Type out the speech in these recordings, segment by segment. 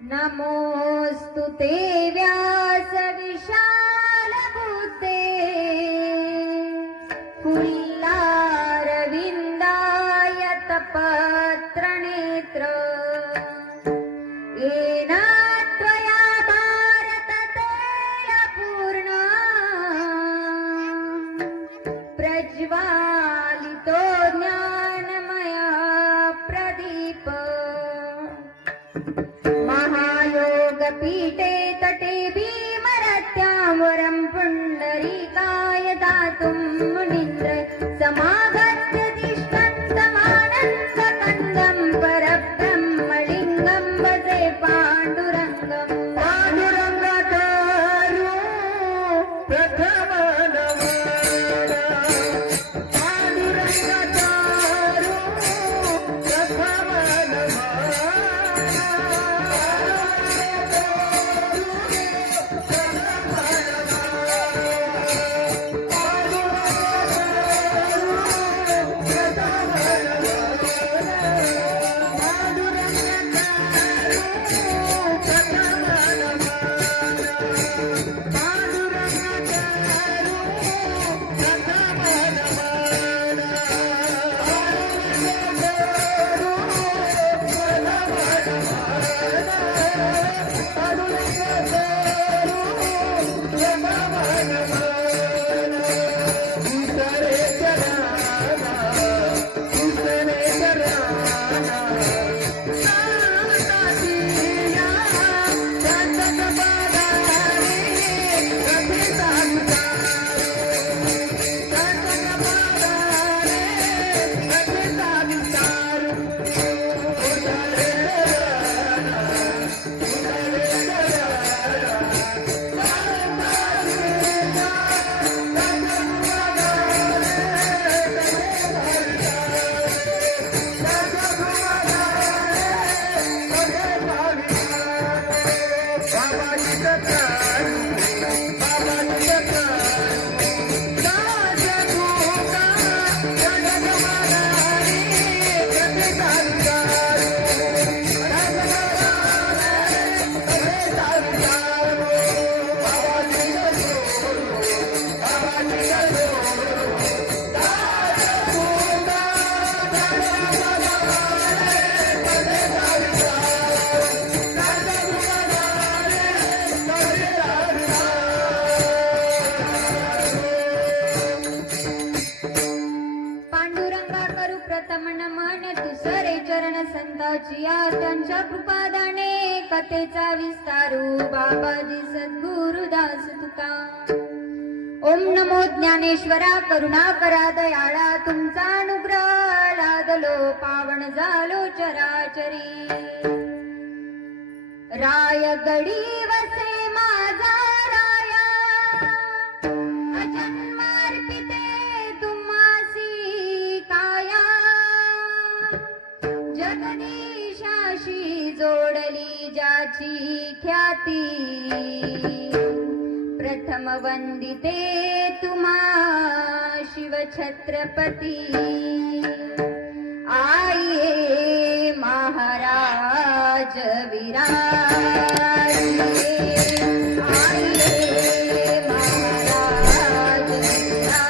नमोस्तुते व्यासविशालबुद्धे फुल्लारविन्दायतपत्रनेत्र येन त्वया भारततैलपूर्ण प्रज्वालितो ज्ञानमया प्रदीप महायोगपीठे तटे भीमरत्यां वरं पुण्डरीकाय दातुं मुनीन्द्र समागत्य तिष्ठन्तमानन्दकन्दं परब्रह्मलिङ्गं भजे पाण्डुरङ्गं पाण्डुरङ्गचार्यो प्रथम पाण्डुरङ्गचार्यो प्रथम संतांचिया त्यांच्या कृपादाने कथेचा विस्तारू बाबाजी सद्गुरुदास तुका ओम नमो ज्ञानेश्वरा करुणाकरा दयाळा तुमचा अनुग्रह लादलो पावन झालो चराचरी रायगडी वसे माझा राया अजन्मार्पिते तुम्हासी काया जगदीशाशी जोडली ज्याची ख्याती प्रथम वंदिते तुम्हा शिवछत्रपती आये महाराज विराजिये आये महाराज विराजिये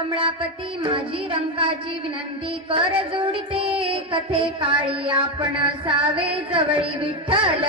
कमळापती माझी रंकाची विनंती कर जोडिते कथे काळी आपण सावे जवळी विठ्ठल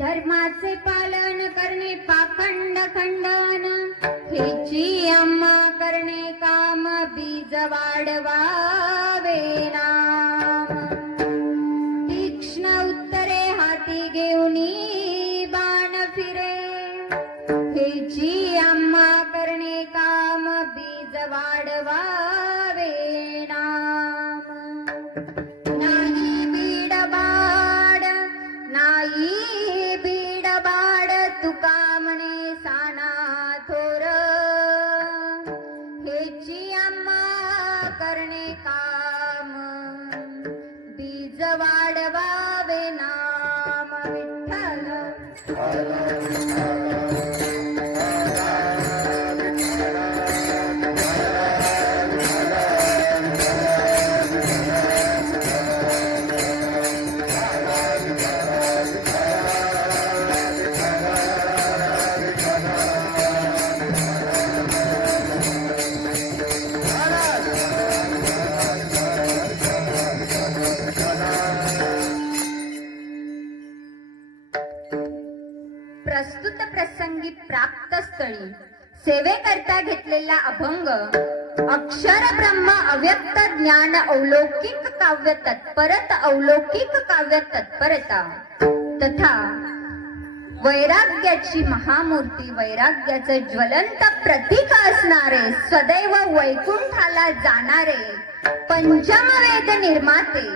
धर्माचे पालन करणे पाखंड खंडन हेची आम्हा करणे काम बीज वाढवावे नाम तीक्ष्ण उत्तरे हाती घेऊनी बाण फिरे हेची आम्हा करणे काम बीज वाढवावे नाम नाही बीडबाड नाही तुका म्हणे साना थोर हेची आम्हा करणे काम बीज वाढवावे नाम विठ्ठल प्रस्तुत प्रसंगी प्राप्त स्थळी सेवेकरता घेतलेला अभंग अक्षर ब्रह्म अव्यक्त ज्ञान अवलौकिक काव्य तत्परत अवलौकिक काव्य तत्परता तथा वैराग्याची महामूर्ती वैराग्याचं ज्वलंत प्रतीक असणारे सदैव वैकुंठाला जाणारे पंचमवेद निर्माते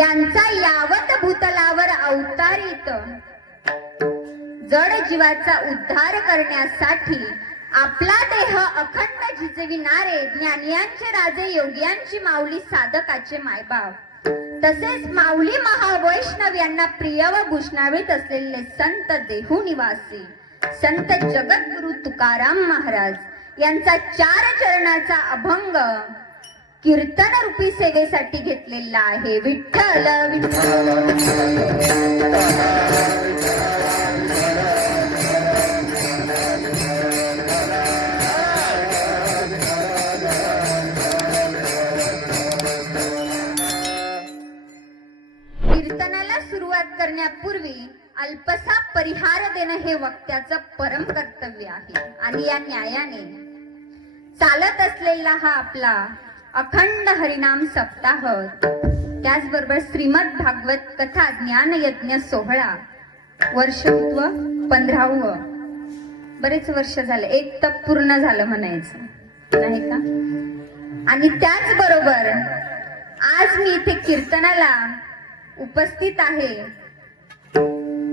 यांचा यावत भूतलावर अवतारित जड जीवाचा उद्धार करण्यासाठी आपला देह अखंड झिजविणारे ज्ञानियांचे राजे योग्यांची माऊली साधकाचे मायबाप तसेच माऊली महावैष्णव यांना प्रिय व भूषणावीत असलेले संत देहू निवासी संत जगद्गुरु तुकाराम महाराज यांचा 4 चरणाचा अभंग कीर्तन रूपी सेवेसाठी घेतलेला आहे. विठ्ठल विठ्ठल कीर्तनाला सुरुवात करण्यापूर्वी अल्पसा परिहार देणं हे वक्त्याचं परम कर्तव्य आहे आणि या न्यायाने चालत असलेला हा आपला अखंड हरिनाम सप्ताह त्याचबरोबर श्रीमद भागवत कथा ज्ञान यज्ञ सोहळा वर्षत्व 15व बरेच वर्ष झाले, एक तप पूर्ण झालं म्हणायचं नाही का. आणि त्याचबरोबर आज मी इथे कीर्तनाला उपस्थित आहे.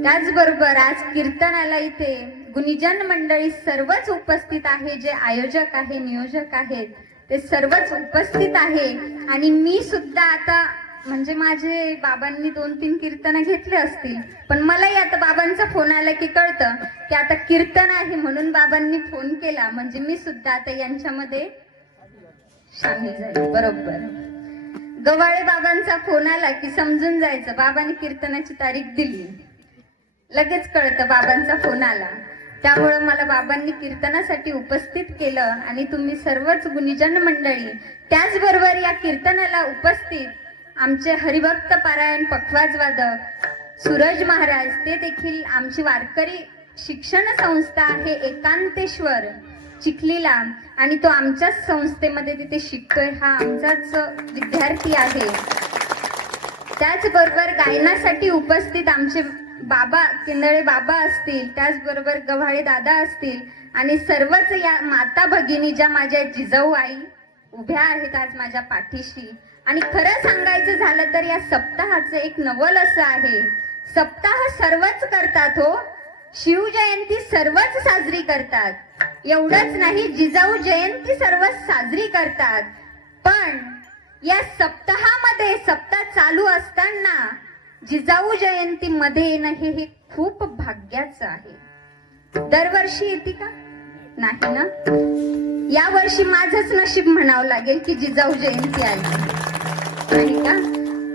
त्याचबरोबर आज कीर्तनाला इथे गुणीजन मंडळी सर्वच उपस्थित आहे. जे आयोजक आहे नियोजक आहेत ते सर्वच उपस्थित आहे. आणि मी सुद्धा आता म्हणजे माझे बाबांनी 2-3 कीर्तन घेतले असतील, पण मलाही आता बाबांचा फोन आला की कळतं की आता कीर्तन आहे म्हणून बाबांनी फोन केला, म्हणजे मी सुद्धा आता यांच्यामध्ये सामील झाले. बरोबर गवाळे बाबांचा फोन आला की समजून जायचं बाबांनी कीर्तनाची तारीख दिली, लगेच कळतं बाबांचा फोन आला. त्यामुळे मला बाबांनी कीर्तनासाठी उपस्थित केलं आणि तुम्ही सर्वच गुणीजन मंडळी त्याचबरोबर या कीर्तनाला उपस्थित आमचे हरिभक्त पारायण पखवाज वादक सूरज महाराज, ते देखील आमची वारकरी शिक्षण संस्था आहे एकांतेश्वर चिखलीला, आणि तो आमच्याच संस्थेमध्ये तिथे शिकतोय, हा आमचाच विद्यार्थी आहे. त्याचबरोबर गायनासाठी उपस्थित आमचे बाबा केंदळे बाबा असतील, त्याचबरोबर गव्हाळे दादा असतील, आणि सर्वच या माता भगिनी ज्या माझ्या जिजाऊ आई उभ्या आहेत आज माझ्या पाठीशी. आणि खरं सांगायचं झालं तर या सप्ताहाचं एक नवल असं आहे, सप्ताह सर्वच करतात हो, शिवजयंती सर्वच साजरी करतात, एवढंच नाही जिजाऊ जयंती सर्वच साजरी करतात, पण या सप्ताहामध्ये सप्ताह चालू असताना जिजाऊ जयंती मध्ये येणं हे खूप भाग्याचं आहे. दरवर्षी येते का? नाही ना. या वर्षी माझंच नशीब म्हणावं लागेल की जिजाऊ जयंती आली नाही का.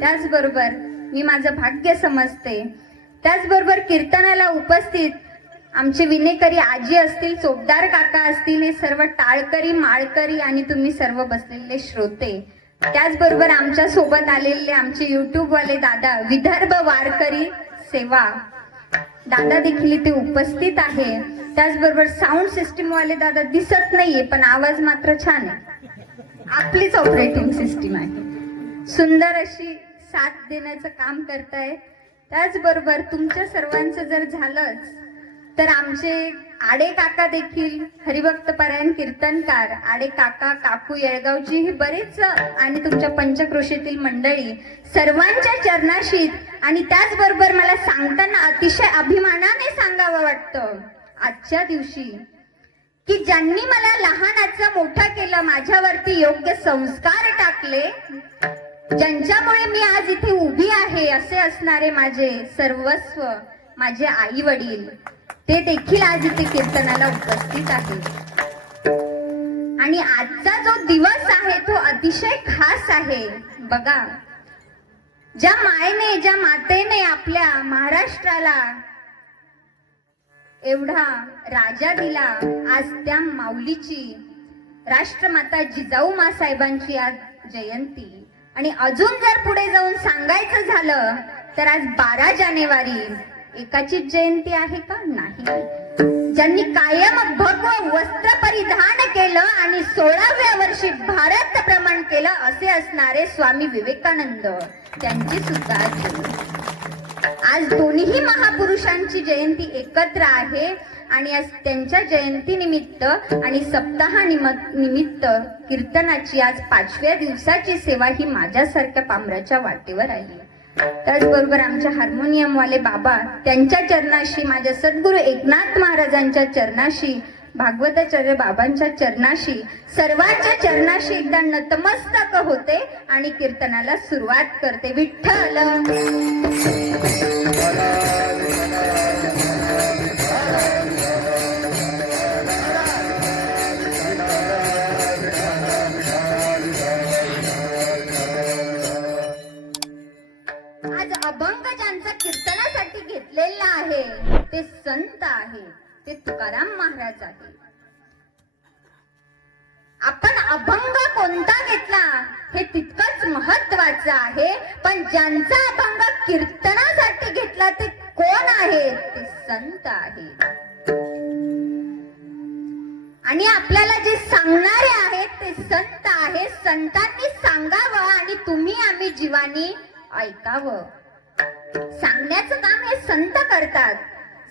त्याचबरोबर मी माझं भाग्य समजते. त्याचबरोबर कीर्तनाला उपस्थित आमचे विनेकरी आजी असतील, चोपदार काका असतील, हे सर्व टाळकरी माळकरी आणि तुम्ही सर्व बसलेले श्रोते, त्याचबरोबर आमच्या सोबत आलेले आमचे युट्यूब वाले दादा, विदर्भ वारकरी सेवा दादा देखील इथे उपस्थित आहे. त्याचबरोबर साऊंड सिस्टीम वाले दादा दिसत नाहीये पण आवाज मात्र छान आहे, आपलीच ऑपरेटिंग सिस्टीम आहे, सुंदर अशी साथ देण्याचं काम करतायत. त्याचबरोबर तुमच्या सर्वांचं जर झालंच तर आमचे आडे काका देखील हरिभक्त पारायण कीर्तनकार, आडे काका काकू येळगावची ही बरेच, आणि तुमच्या पंचक्रोशीतील मंडळी सर्वांच्या चरणाशी. आणि त्याचबरोबर मला सांगताना अतिशय अभिमानाने सांगावं वाटतं आजच्या दिवशी की ज्यांनी मला लहानाचं मोठं केलं, माझ्यावरती योग्य संस्कार टाकले, ज्यांच्यामुळे मी आज इथे उभी आहे, असे असणारे माझे सर्वस्व माझे आई वडील, ते देखील आज इथे कीर्तनाला उपस्थित आहेत. आणि आजचा जो दिवस आहे तो अतिशय खास आहे. बघा, ज्या मायने ज्या मातेने आपल्या महाराष्ट्राला एवढा राजा दिला, आज त्या माऊलीची, राष्ट्रमाता जिजाऊ मासाहेबांची आज जयंती. आणि अजून जर पुढे जाऊन सांगायचं झालं तर आज 12 जानेवारी एकाचीच जयंती आहे का? नाही. ज्यांनी कायम भगव वस्त्र परिधान केलं आणि 16व्या वर्षी भारत भ्रमण केलं, असे असणारे स्वामी विवेकानंद, त्यांची सुद्धा आज दोन्ही महापुरुषांची जयंती एकत्र आहे. आणि आज त्यांच्या जयंती निमित्त आणि सप्ताह निमित्त कीर्तनाची आज 5व्या दिवसाची सेवा ही माझ्यासारख्या पामराच्या वाटेवर आली. त्याचबरोबर आमच्या हार्मोनियम वाले बाबा, त्यांच्या चरणाशी, माझ्या सद्गुरू एकनाथ महाराजांच्या चरणाशी, भागवताचार्य बाबांच्या चरणाशी, सर्वांच्या चरणाशी एकदा नतमस्तक होते आणि कीर्तनाला सुरुवात करते. विठ्ठल आज अभंग ज्यांचा कीर्तनासाठी घेतलेला आहे ते संत आहे, ते तुकाराम महाराज आहे. आपण अभंग कोणता घेतला हे तितकंच महत्वाचं आहे, पण ज्यांचा अभंग कीर्तनासाठी घेतला ते कोण आहे? ते संत आहे. आणि आपल्याला जे सांगणारे आहेत ते संत आहे. संतांनी सांगावं आणि तुम्ही आम्ही जीवानी ऐकावं. सांगण्याचं काम हे संत करतात,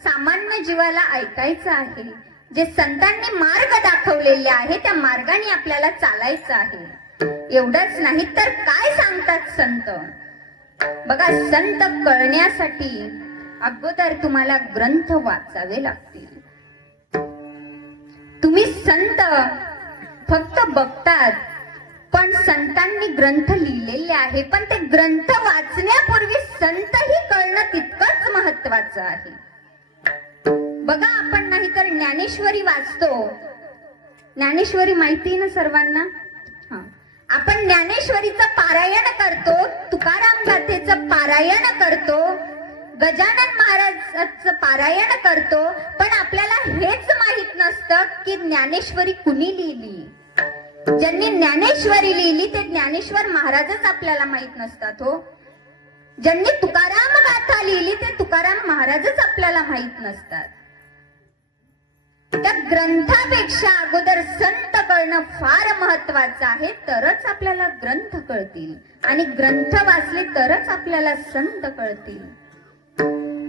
सामान्य जीवाला ऐकायचं आहे. जे संतांनी मार्ग दाखवलेले आहे त्या मार्गाने आपल्याला चालायचं आहे. एवढंच नाही तर काय सांगतात संत? बघा, संत कळण्यासाठी अगोदर तुम्हाला ग्रंथ वाचावे लागतील. तुम्ही संत फक्त बघतात, पण संतांनी ग्रंथ लिहिलेले आहे, पण ते ग्रंथ वाचण्यापूर्वी संतही कळणं तितकंच महत्वाचं आहे. बघा, आपण नाही तर ज्ञानेश्वरी वाचतो. ज्ञानेश्वरी माहिती ना सर्वांना? आपण ज्ञानेश्वरीचं पारायण करतो, तुकाराम गाथेचं पारायण करतो, गजानन महाराजांचं पारायण करतो, पण आपल्याला हेच माहित नसतं की ज्ञानेश्वरी कुणी लिहिली. ज्यांनी ज्ञानेश्वरी लिहिली ते ज्ञानेश्वर महाराजच आपल्याला माहित नसतात हो. ज्यांनी तुकाराम गाथा लिहिली ते तुकाराम महाराजच आपल्याला माहित नसतात. त्या ग्रंथापेक्षा अगोदर संत कळणं फार महत्वाचं आहे, तरच आपल्याला ग्रंथ कळतील आणि ग्रंथ वाचले तरच आपल्याला संत कळतील.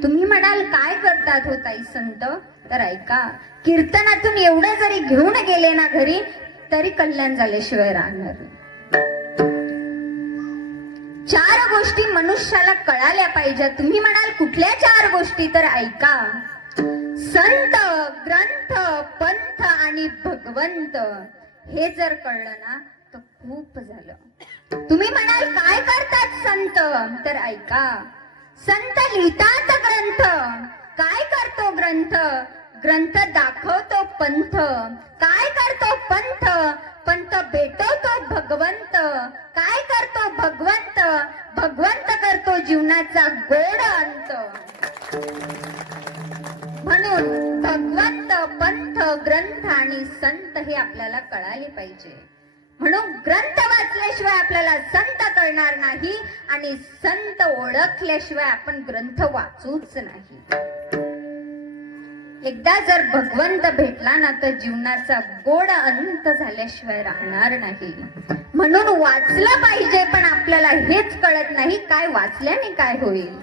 तुम्ही म्हणाल काय करतात हो ताई संत? तर ऐका, कीर्तनातून एवढं जरी घेऊन गेले ना घरी तरी कल्याण झाल्याशिवाय राहणार. 4 गोष्टी मनुष्याला कळाल्या पाहिजे. तुम्ही म्हणाल कुठल्या 4 गोष्टी? तर ऐका, संत, ग्रंथ, पंथ आणि भगवंत हे जर कळलं ना तर खूप झालं. तुम्ही म्हणाल काय करतात संत? तर ऐका, संत लिहितात ग्रंथ. काय करतो ग्रंथ? ग्रंथ दाखवतो पंथ. काय करतो पंथ? पंथ भेटवतो भगवंत. काय करतो भगवंत? भगवंत करतो जीवनाचा गोड अंत. म्हणून भगवंत, पंथ, ग्रंथ आणि संत हे आपल्याला कळाले पाहिजे. म्हणून ग्रंथ वाचल्याशिवाय आपल्याला संत कळणार नाही आणि संत ओळखल्याशिवाय आपण ग्रंथ वाचूच नाही. एकदा जर भगवंत भेटला ना तर जीवनाचा गोड अंत झाल्याशिवाय राहणार नाही. म्हणून वाचलं पाहिजे, पण आपल्याला हेच कळत नाही काय वाचल्याने काय होईल.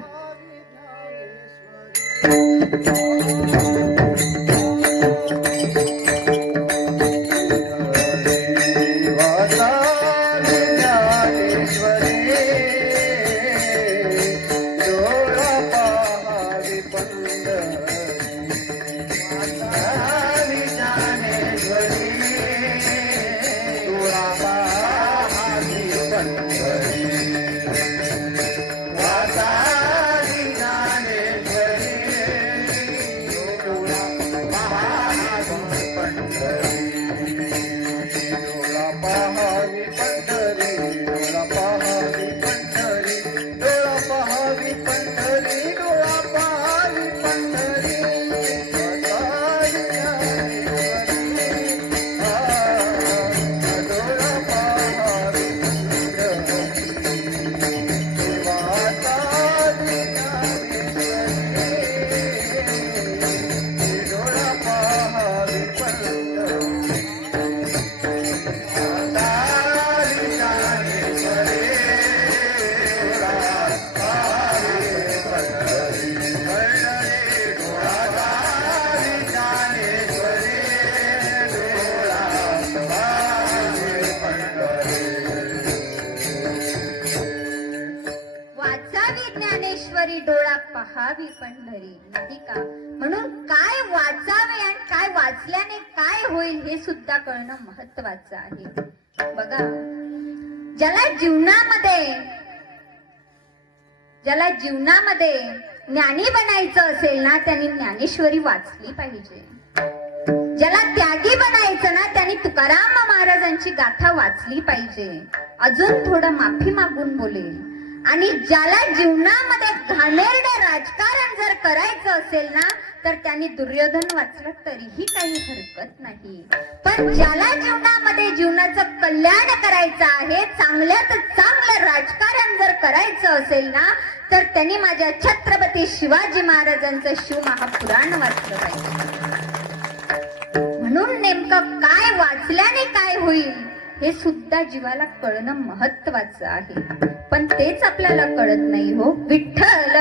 डोळा पहावी पंढरी, नाही का? म्हणून काय वाचावे आणि काय वाचल्याने काय होईल हे सुद्धा कळणं महत्वाचं आहे. बघा, ज्याला जीवनामध्ये ज्ञानी बनायचं असेल ना त्यांनी ज्ञानेश्वरी वाचली पाहिजे. ज्याला त्यागी बनायचं ना त्यांनी तुकाराम महाराजांची गाथा वाचली पाहिजे. अजून थोडं माफी मागून बोलेल. आणि ज्याला जीवनामध्ये घाणेरडं राजकारण जर करायचं असेल ना तर त्यांनी दुर्योधन वाचलं तरीही काही हरकत नाही. पण ज्याला जीवनामध्ये जीवनाचं कल्याण करायचं आहे, चांगल्यात चांगलं राजकारण जर करायचं असेल ना तर त्यांनी माझ्या छत्रपती शिवाजी महाराजांचं शिवमहापुराण वाचलं पाहिजे. म्हणून नेमकं काय वाचल्याने काय होईल हे सुद्धा जीवाला कळणं महत्वाचं आहे. पण तेच आपल्याला कळत नाही हो. विठ्ठल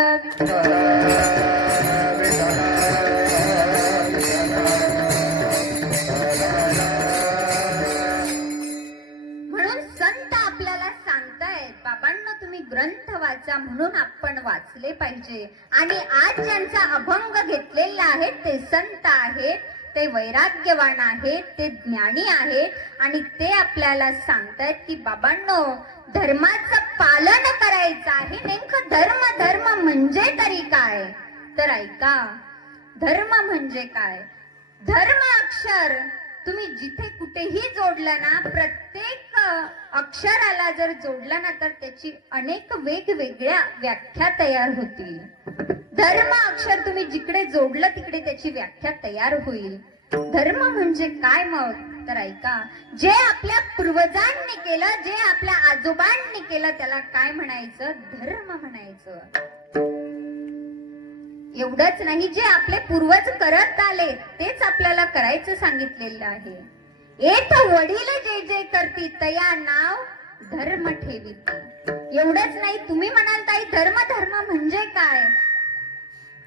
म्हणून संत आपल्याला सांगतायत, बाबांना तुम्ही ग्रंथ वाचा, म्हणून आपण वाचले पाहिजे. आणि आज ज्यांचा अभंग घेतलेला आहे ते संत आहेत, ते वैराग्यवान आहेत, ते ज्ञानी आहेत आणि ते आपल्याला सांगतायत की बाबांनो, धर्माचं पालन करायचं आहे. नेमकं धर्म म्हणजे तरी काय? तर ऐका, धर्म म्हणजे काय? धर्म अक्षर तुम्ही जिथे कुठेही जोडलं ना, प्रत्येक अक्षराला जर जोडलं ना तर त्याची अनेक वेगवेगळ्या व्याख्या तयार होतील. धर्म अक्षर तुम्ही जिकडे जोडलं तिकडे त्याची व्याख्या तयार होईल. धर्म म्हणजे काय मग? तर ऐका, जे आपल्या पूर्वजांनी केलं, जे आपल्या आजोबांनी केलं, त्याला काय म्हणायचं? धर्म म्हणायचं. एवढंच नाही, जे आपले पूर्वज करत आले तेच आपल्याला करायचं सांगितलेलं आहे. एथ वडील जे जे करती तया नाव धर्म ठेविती. एवढंच नाही, तुम्ही म्हणाल ताई धर्म धर्म म्हणजे काय?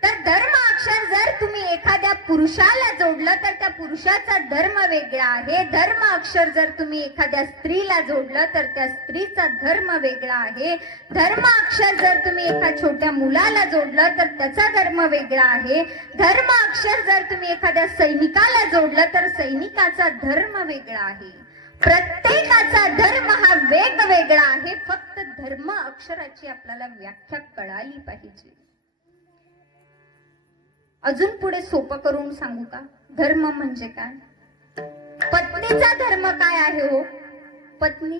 तर धर्म अक्षर जर तुम्ही एखाद्या पुरुषाला जोडलं तर त्या पुरुषाचा धर्म वेगळा आहे. धर्म अक्षर जर तुम्ही एखाद्या स्त्रीला जोडलं तर त्या स्त्रीचा धर्म वेगळा आहे. धर्म अक्षर जर तुम्ही एका छोट्या मुलाला जोडलं तर त्याचा धर्म वेगळा आहे. धर्म अक्षर जर तुम्ही एखाद्या सैनिकाला जोडलं तर सैनिकाचा धर्म वेगळा आहे. प्रत्येकाचा धर्म हा वेगवेगळा आहे. फक्त धर्म अक्षराची आपल्याला व्याख्या कळाली पाहिजे. अजून पुढे सोपं करून सांगू का? धर्म म्हणजे काय? पत्नीचा धर्म काय आहे हो? पत्नी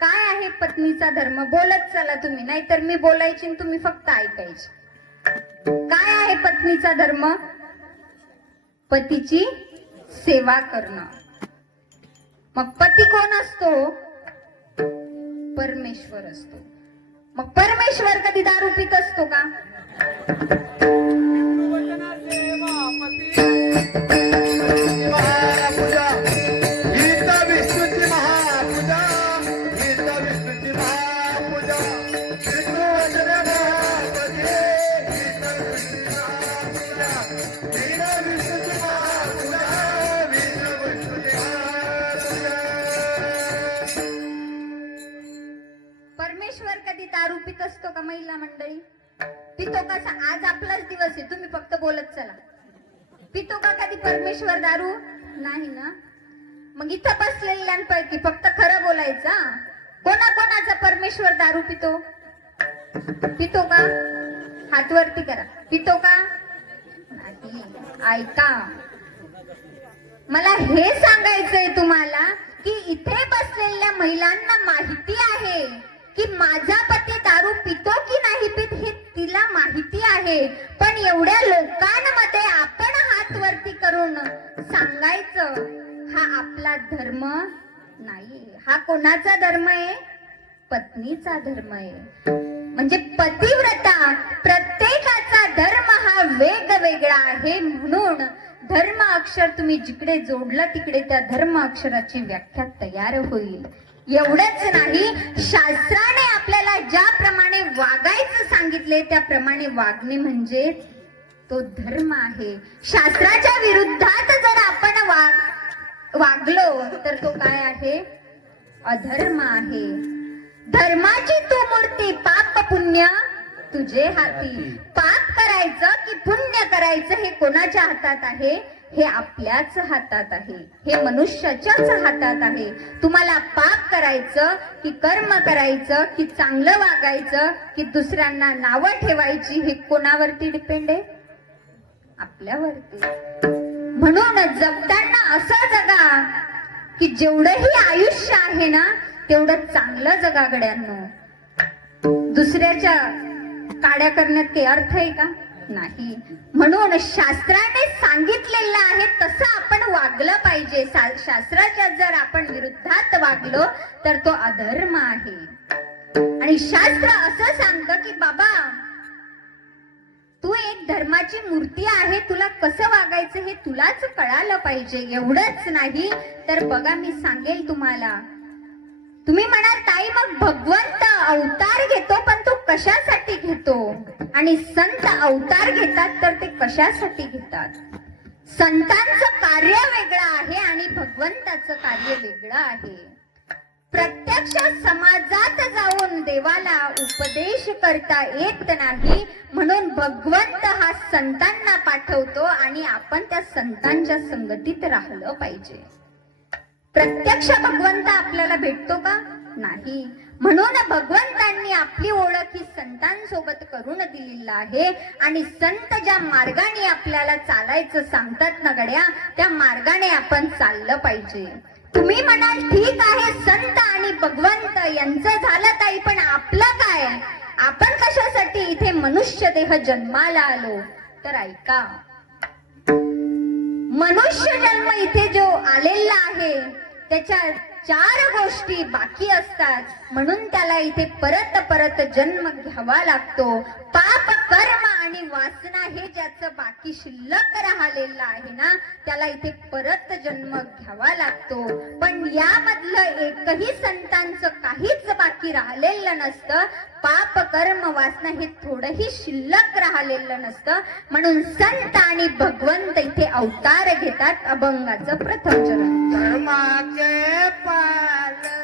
काय आहे? पत्नीचा धर्म बोलत चला तुम्ही, नाहीतर मी बोलायची आणि तुम्ही फक्त ऐकायची. काय आहे पत्नीचा धर्म? पतीची सेवा करणं. मग पती कोण असतो? परमेश्वर असतो. मग परमेश्वर कधी दारू पित असतो का? परमेश्वर कधी दारू पित असतो का? महिला मंडळी पितो का? आज आपलाच दिवस आहे, तुम्ही फक्त बोलत चला. पितो का कधी परमेश्वर दारू? नाही ना. मग इथं बसलेल्यांपैकी फक्त खरं बोलायचं. कोणाचा परमेश्वर दारू पितो? पितो का? हात वरती करा. पितो का? नाही. ऐका, मला हे सांगायचंय तुम्हाला की इथे बसलेल्या महिलांना माहिती आहे की माझा पती दारू पितो की नाही पित हे तिला माहिती आहे. पण एवढ्या लोकांमध्ये आपण हात वरती करून सांगायचं हा आपला धर्म नाही. हा कोणाचा धर्म आहे? पत्नीचा धर्म आहे. म्हणजे पतिव्रता प्रत्येकाचा धर्म हा वेगवेगळा आहे. म्हणून धर्म अक्षर तुम्ही जिकडे जोडलं तिकडे त्या धर्म अक्षराची व्याख्या तयार होईल. एवढंच नाही, शास्त्राने आपल्याला ज्याप्रमाणे वागायचं सांगितले त्याप्रमाणे वागणे म्हणजे तो धर्म आहे. शास्त्राच्या विरुद्धात जर आपण वागलो तर तो काय आहे? अधर्म आहे. धर्माची तू मूर्ती, पाप पुण्य तुझे हाती. पाप करायचं की पुण्य करायचं हे कोणाच्या हातात आहे? हे आपल्याच हातात आहे. हे मनुष्याच्याच हातात आहे. तुम्हाला पाप करायचं की कर्म करायचं की चांगलं वागायचं की दुसऱ्यांना नावं ठेवायची हे कोणावरती डिपेंड आहे? आपल्यावरती. म्हणून जगताना असं जगा की जेवढंही आयुष्य आहे ना तेवढं चांगलं जगा गड्यांनो. दुसऱ्याच्या काड्या करण्यात काही अर्थ आहे का? नाही. म्हणून शास्त्राने सांगितलेलं आहे तसं आपण वागलं पाहिजे. शास्त्राच्या जर आपण विरुद्धात वागलो तर तो अधर्म आहे. आणि शास्त्र असं सांगतं की बाबा तू एक धर्माची मूर्ती आहे, तुला कसं वागायचं हे तुलाच कळालं पाहिजे. एवढंच नाही तर बघा मी सांगेल तुम्हाला. तुम्ही म्हणाल ताई मग भगवंत अवतार घेतो पण तो कशासाठी घेतो? आणि संत अवतार घेतात तर ते कशासाठी घेतात? संतांचं कार्य वेगळं आहे आणि भगवंताचं कार्य वेगळं आहे. प्रत्यक्ष समाजात जाऊन देवाला उपदेश करता येत नाही, म्हणून भगवंत हा संतांना पाठवतो आणि आपण त्या संतांच्या संगतीत राहिलं पाहिजे. प्रत्यक्ष भगवंत आपल्याला भेटतो का? नाही. म्हणून भगवंतांनी आपली ओळख ही संतांसोबत करून दिलेली आहे. आणि संत ज्या मार्गाने आपल्याला चालायचं सांगतात ना गड्या, त्या मार्गाने आपण चाललं पाहिजे. तुम्ही म्हणाल ठीक आहे संत आणि भगवंत यांचं झालं ताई, पण आपलं काय? आपण कशासाठी इथे मनुष्य देह जन्माला आलो? तर ऐका, मनुष्य जन्म इथे जो आलेला आहे त्याच्या 4 गोष्टी बाकी असतात, म्हणून त्याला इथे परत परत जन्म घ्यावा लागतो. पाप कर्म आणि वासना हे ज्याचं बाकी शिल्लक राहिलेलं आहे ना, त्याला इथे परत जन्म घ्यावा लागतो. पण यामधलं एकही संतांचं काहीच बाकी राहिलेलं नसतं. पाप कर्म वासना हे थोडंही शिल्लक राहिलेलं नसतं, म्हणून संत आणि भगवंत इथे अवतार घेतात. अभंगाचं प्रथम चरण. धर्माचे पालन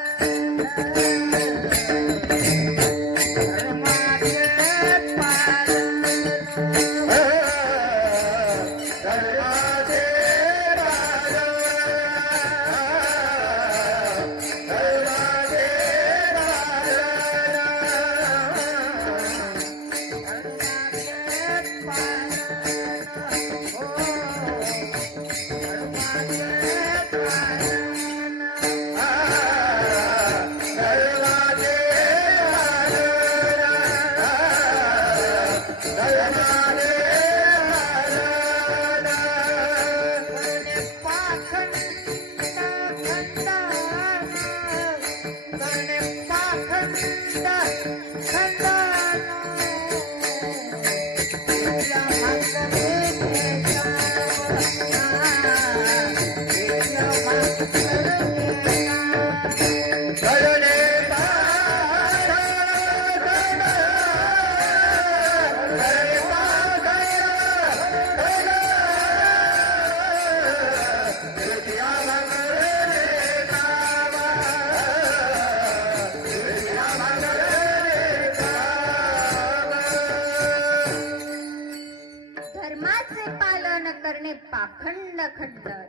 पाखंड खंडन.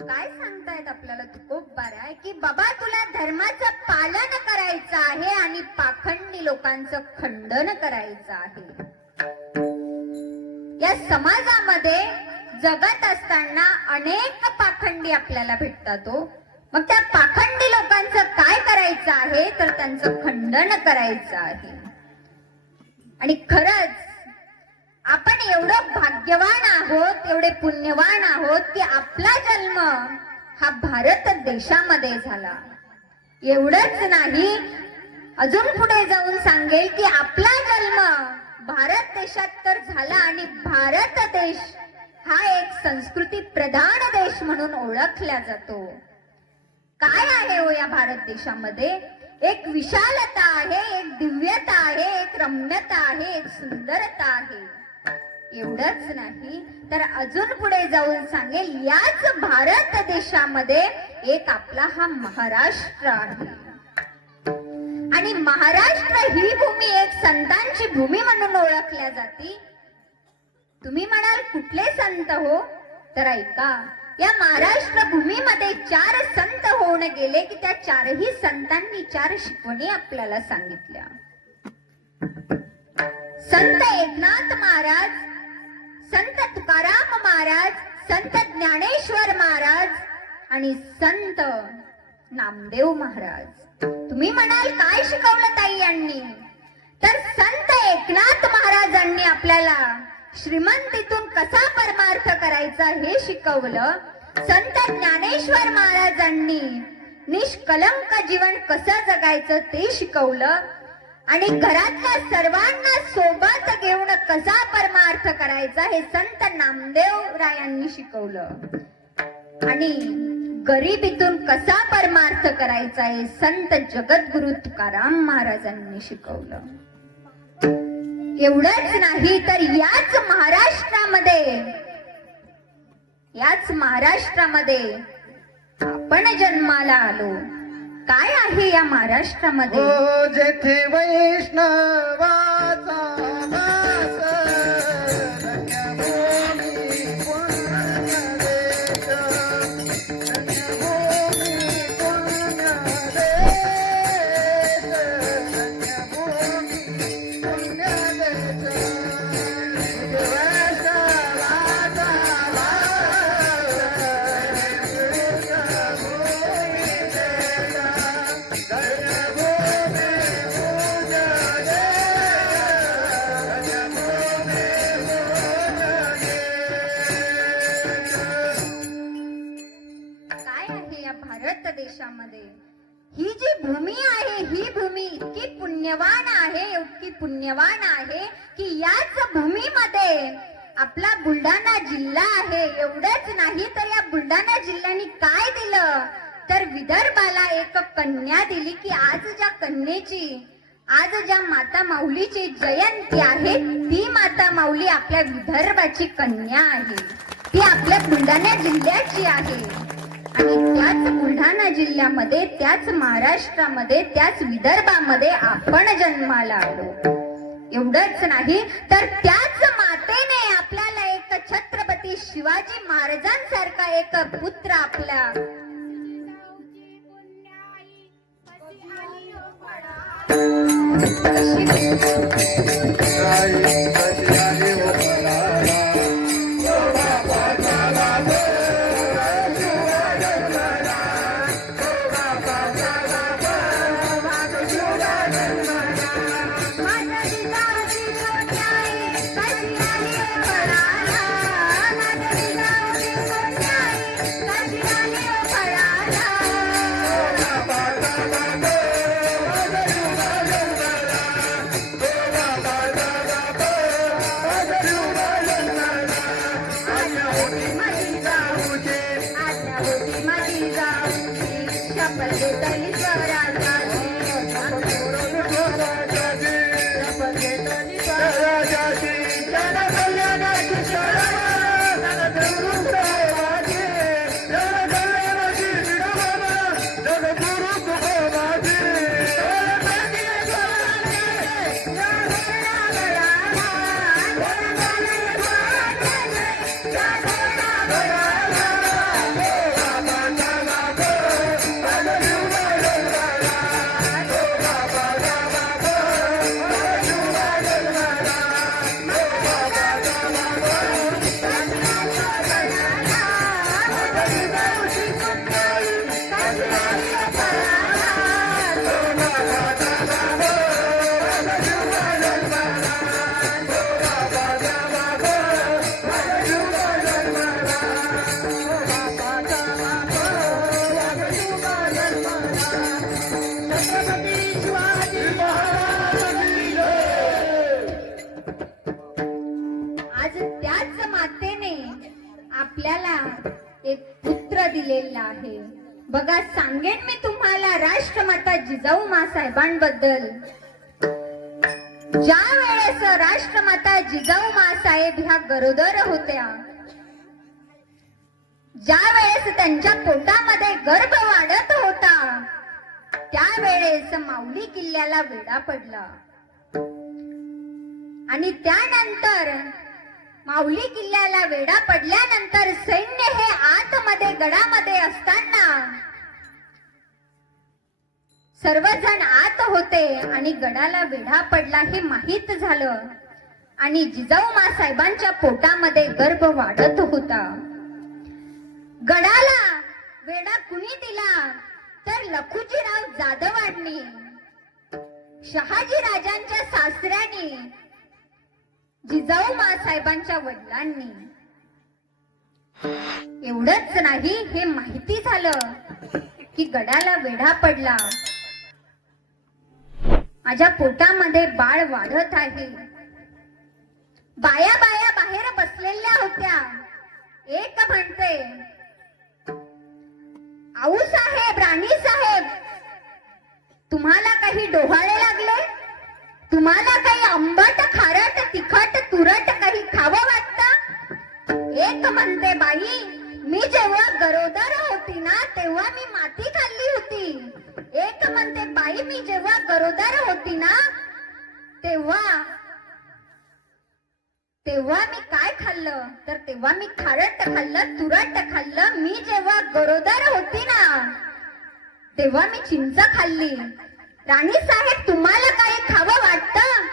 काय सांगतायत आपल्याला तुकोबा आहे की बाबा तुला धर्माचं पालन करायचं आहे आणि पाखंडी लोकांचं खंडन करायचं आहे. या समाजामध्ये जगत असताना अनेक पाखंडी आपल्याला भेटतात. मग त्या पाखंडी लोकांचं काय करायचं आहे तर त्यांचं खंडन करायचं आहे. आणि खरंच आपण एवढं भाग्यवान आहोत, एवढे पुण्यवान आहोत की आपला जन्म हा भारत देशामध्ये झाला. एवढंच नाही, अजून पुढे जाऊन सांगेल की आपला जन्म भारत देशात तर झाला आणि भारत देश हा एक संस्कृती प्रधान देश म्हणून ओळखला जातो. काय आहे हो या भारत देशामध्ये? एक विशालता आहे, एक दिव्यता आहे, एक रम्यता आहे, एक सुंदरता आहे. एवढंच नाही तर अजून पुढे जाऊन सांगेल याच भारत देशामध्ये एक आपला हा महाराष्ट्र आहे. आणि महाराष्ट्र ही भूमी एक संतांची भूमी म्हणून ओळखल्या जाते. तुम्ही म्हणाल कुठले संत हो? तर ऐका, या महाराष्ट्र भूमीमध्ये 4 संत होऊन गेले की त्या 4ही संतांनी 4 शिकवणी आपल्याला सांगितल्या. संत एकनाथ महाराज, संत तुकाराम महाराज, संत ज्ञानेश्वर महाराज आणि संत नामदेव महाराज. तुम्ही म्हणाल काय शिकवलं ताई यांनी? तर संत एकनाथ महाराजांनी आपल्याला श्रीमंतीतून कसा परमार्थ करायचा हे शिकवलं. संत ज्ञानेश्वर महाराजांनी निष्कलंक जीवन कसं जगायचं ते शिकवलं. आणि घरातल्या सर्वांना सोबत घेऊन कसा परमार्थ करायचा हे संत नामदेव रायांनी शिकवलं. आणि गरिबीतून कसा परमार्थ करायचा हे संत जगद्गुरु तुकाराम महाराजांनी शिकवलं. एवढंच नाही तर याच महाराष्ट्रामध्ये आपण जन्माला आलो. काय आहे या महाराष्ट्रामध्ये? जेथे वैष्णवाचा वास, धन्यभूमी पुण्यदेश, धन्यभूमी पुण्यदेश, धन्यभूमी पुण्यदेश. वैष्णवाचा वास, पुण्यवान आहे, इतकी पुण्यवान आहे की याच भूमीमध्ये आपला बुलढाणा जिल्हा आहे. एवढंच नाही तर या बुलढाणा जिल्ह्याने काय दिलं तर विदर्भाला एक कन्या दिली की आज ज्या कन्येची, आज ज्या माता माऊलीची जयंती आहे ती माता माऊली आपल्या विदर्भाची कन्या आहे, ती आपल्या बुलढाणा जिल्ह्याची आहे. आणि त्याच बुलढाणा जिल्ह्यामध्ये, त्याच महाराष्ट्रामध्ये, त्याच विदर्भामध्ये आपण जन्माला आलो. एवढंच नाही तर त्याच मातेने आपल्याला एक छत्रपती शिवाजी महाराजांसारखा एक पुत्र आपल्या आपल्याला एक पुत्र दिलेला आहे. बघा, सांगेन मी तुम्हाला राष्ट्रमाता जिजाऊ मासाहेबांबद्दल. ज्या वेळेस राष्ट्रमाता जिजाऊ मासाहेब ह्या गरोदर होत्या, ज्या वेळेस त्यांच्या पोटामध्ये गर्भ वाढत होता, त्यावेळेस माऊली किल्ल्याला वेढा पडला. आणि त्यानंतर माऊली किल्ल्याला वेढा पडल्यानंतर सैन्य हे आतमध्ये गडामध्ये असताना सर्वजण आत होते आणि गडाला वेढा पडला हे माहीत झालं. आणि जिजाऊ मासाहेबांच्या पोटामध्ये गर्भ वाढत होता. गडाला वेढा कुणी दिला तर लखुजीराव जाधवांनी, शहाजी राजांच्या सासऱ्यानी, जिजाऊ मासाहेबांच्या वडिलांनी. एवढंच नाही, हे माहिती झालं की गडाला वेढा पडला, माझ्या पोटामध्ये बाळ वाढत आहे. बाया बाया बाहेर बसलेल्या होत्या. एक म्हणते, आऊ साहेब, राणी साहेब, तुम्हाला काही डोहाळे लागले? तुम्हाला काही आंबट, खारट, तिखट, तुरट काही खावं वाटतं? एक म्हणते, बाई, मी जेव्हा गरोदर होती ना तेव्हा मी माती खाल्ली होती. एक म्हणते, बाई, मी जेव्हा गरोदर होती ना तेव्हा मी काय खाल्लं तर तेव्हा मी खारट खाल्लं, तुरट खाल्लं. मी जेव्हा गरोदर होती ना तेव्हा मी चिंच खाल्ली. राणी साहेब, तुम्हाला काही खावं वाटतं?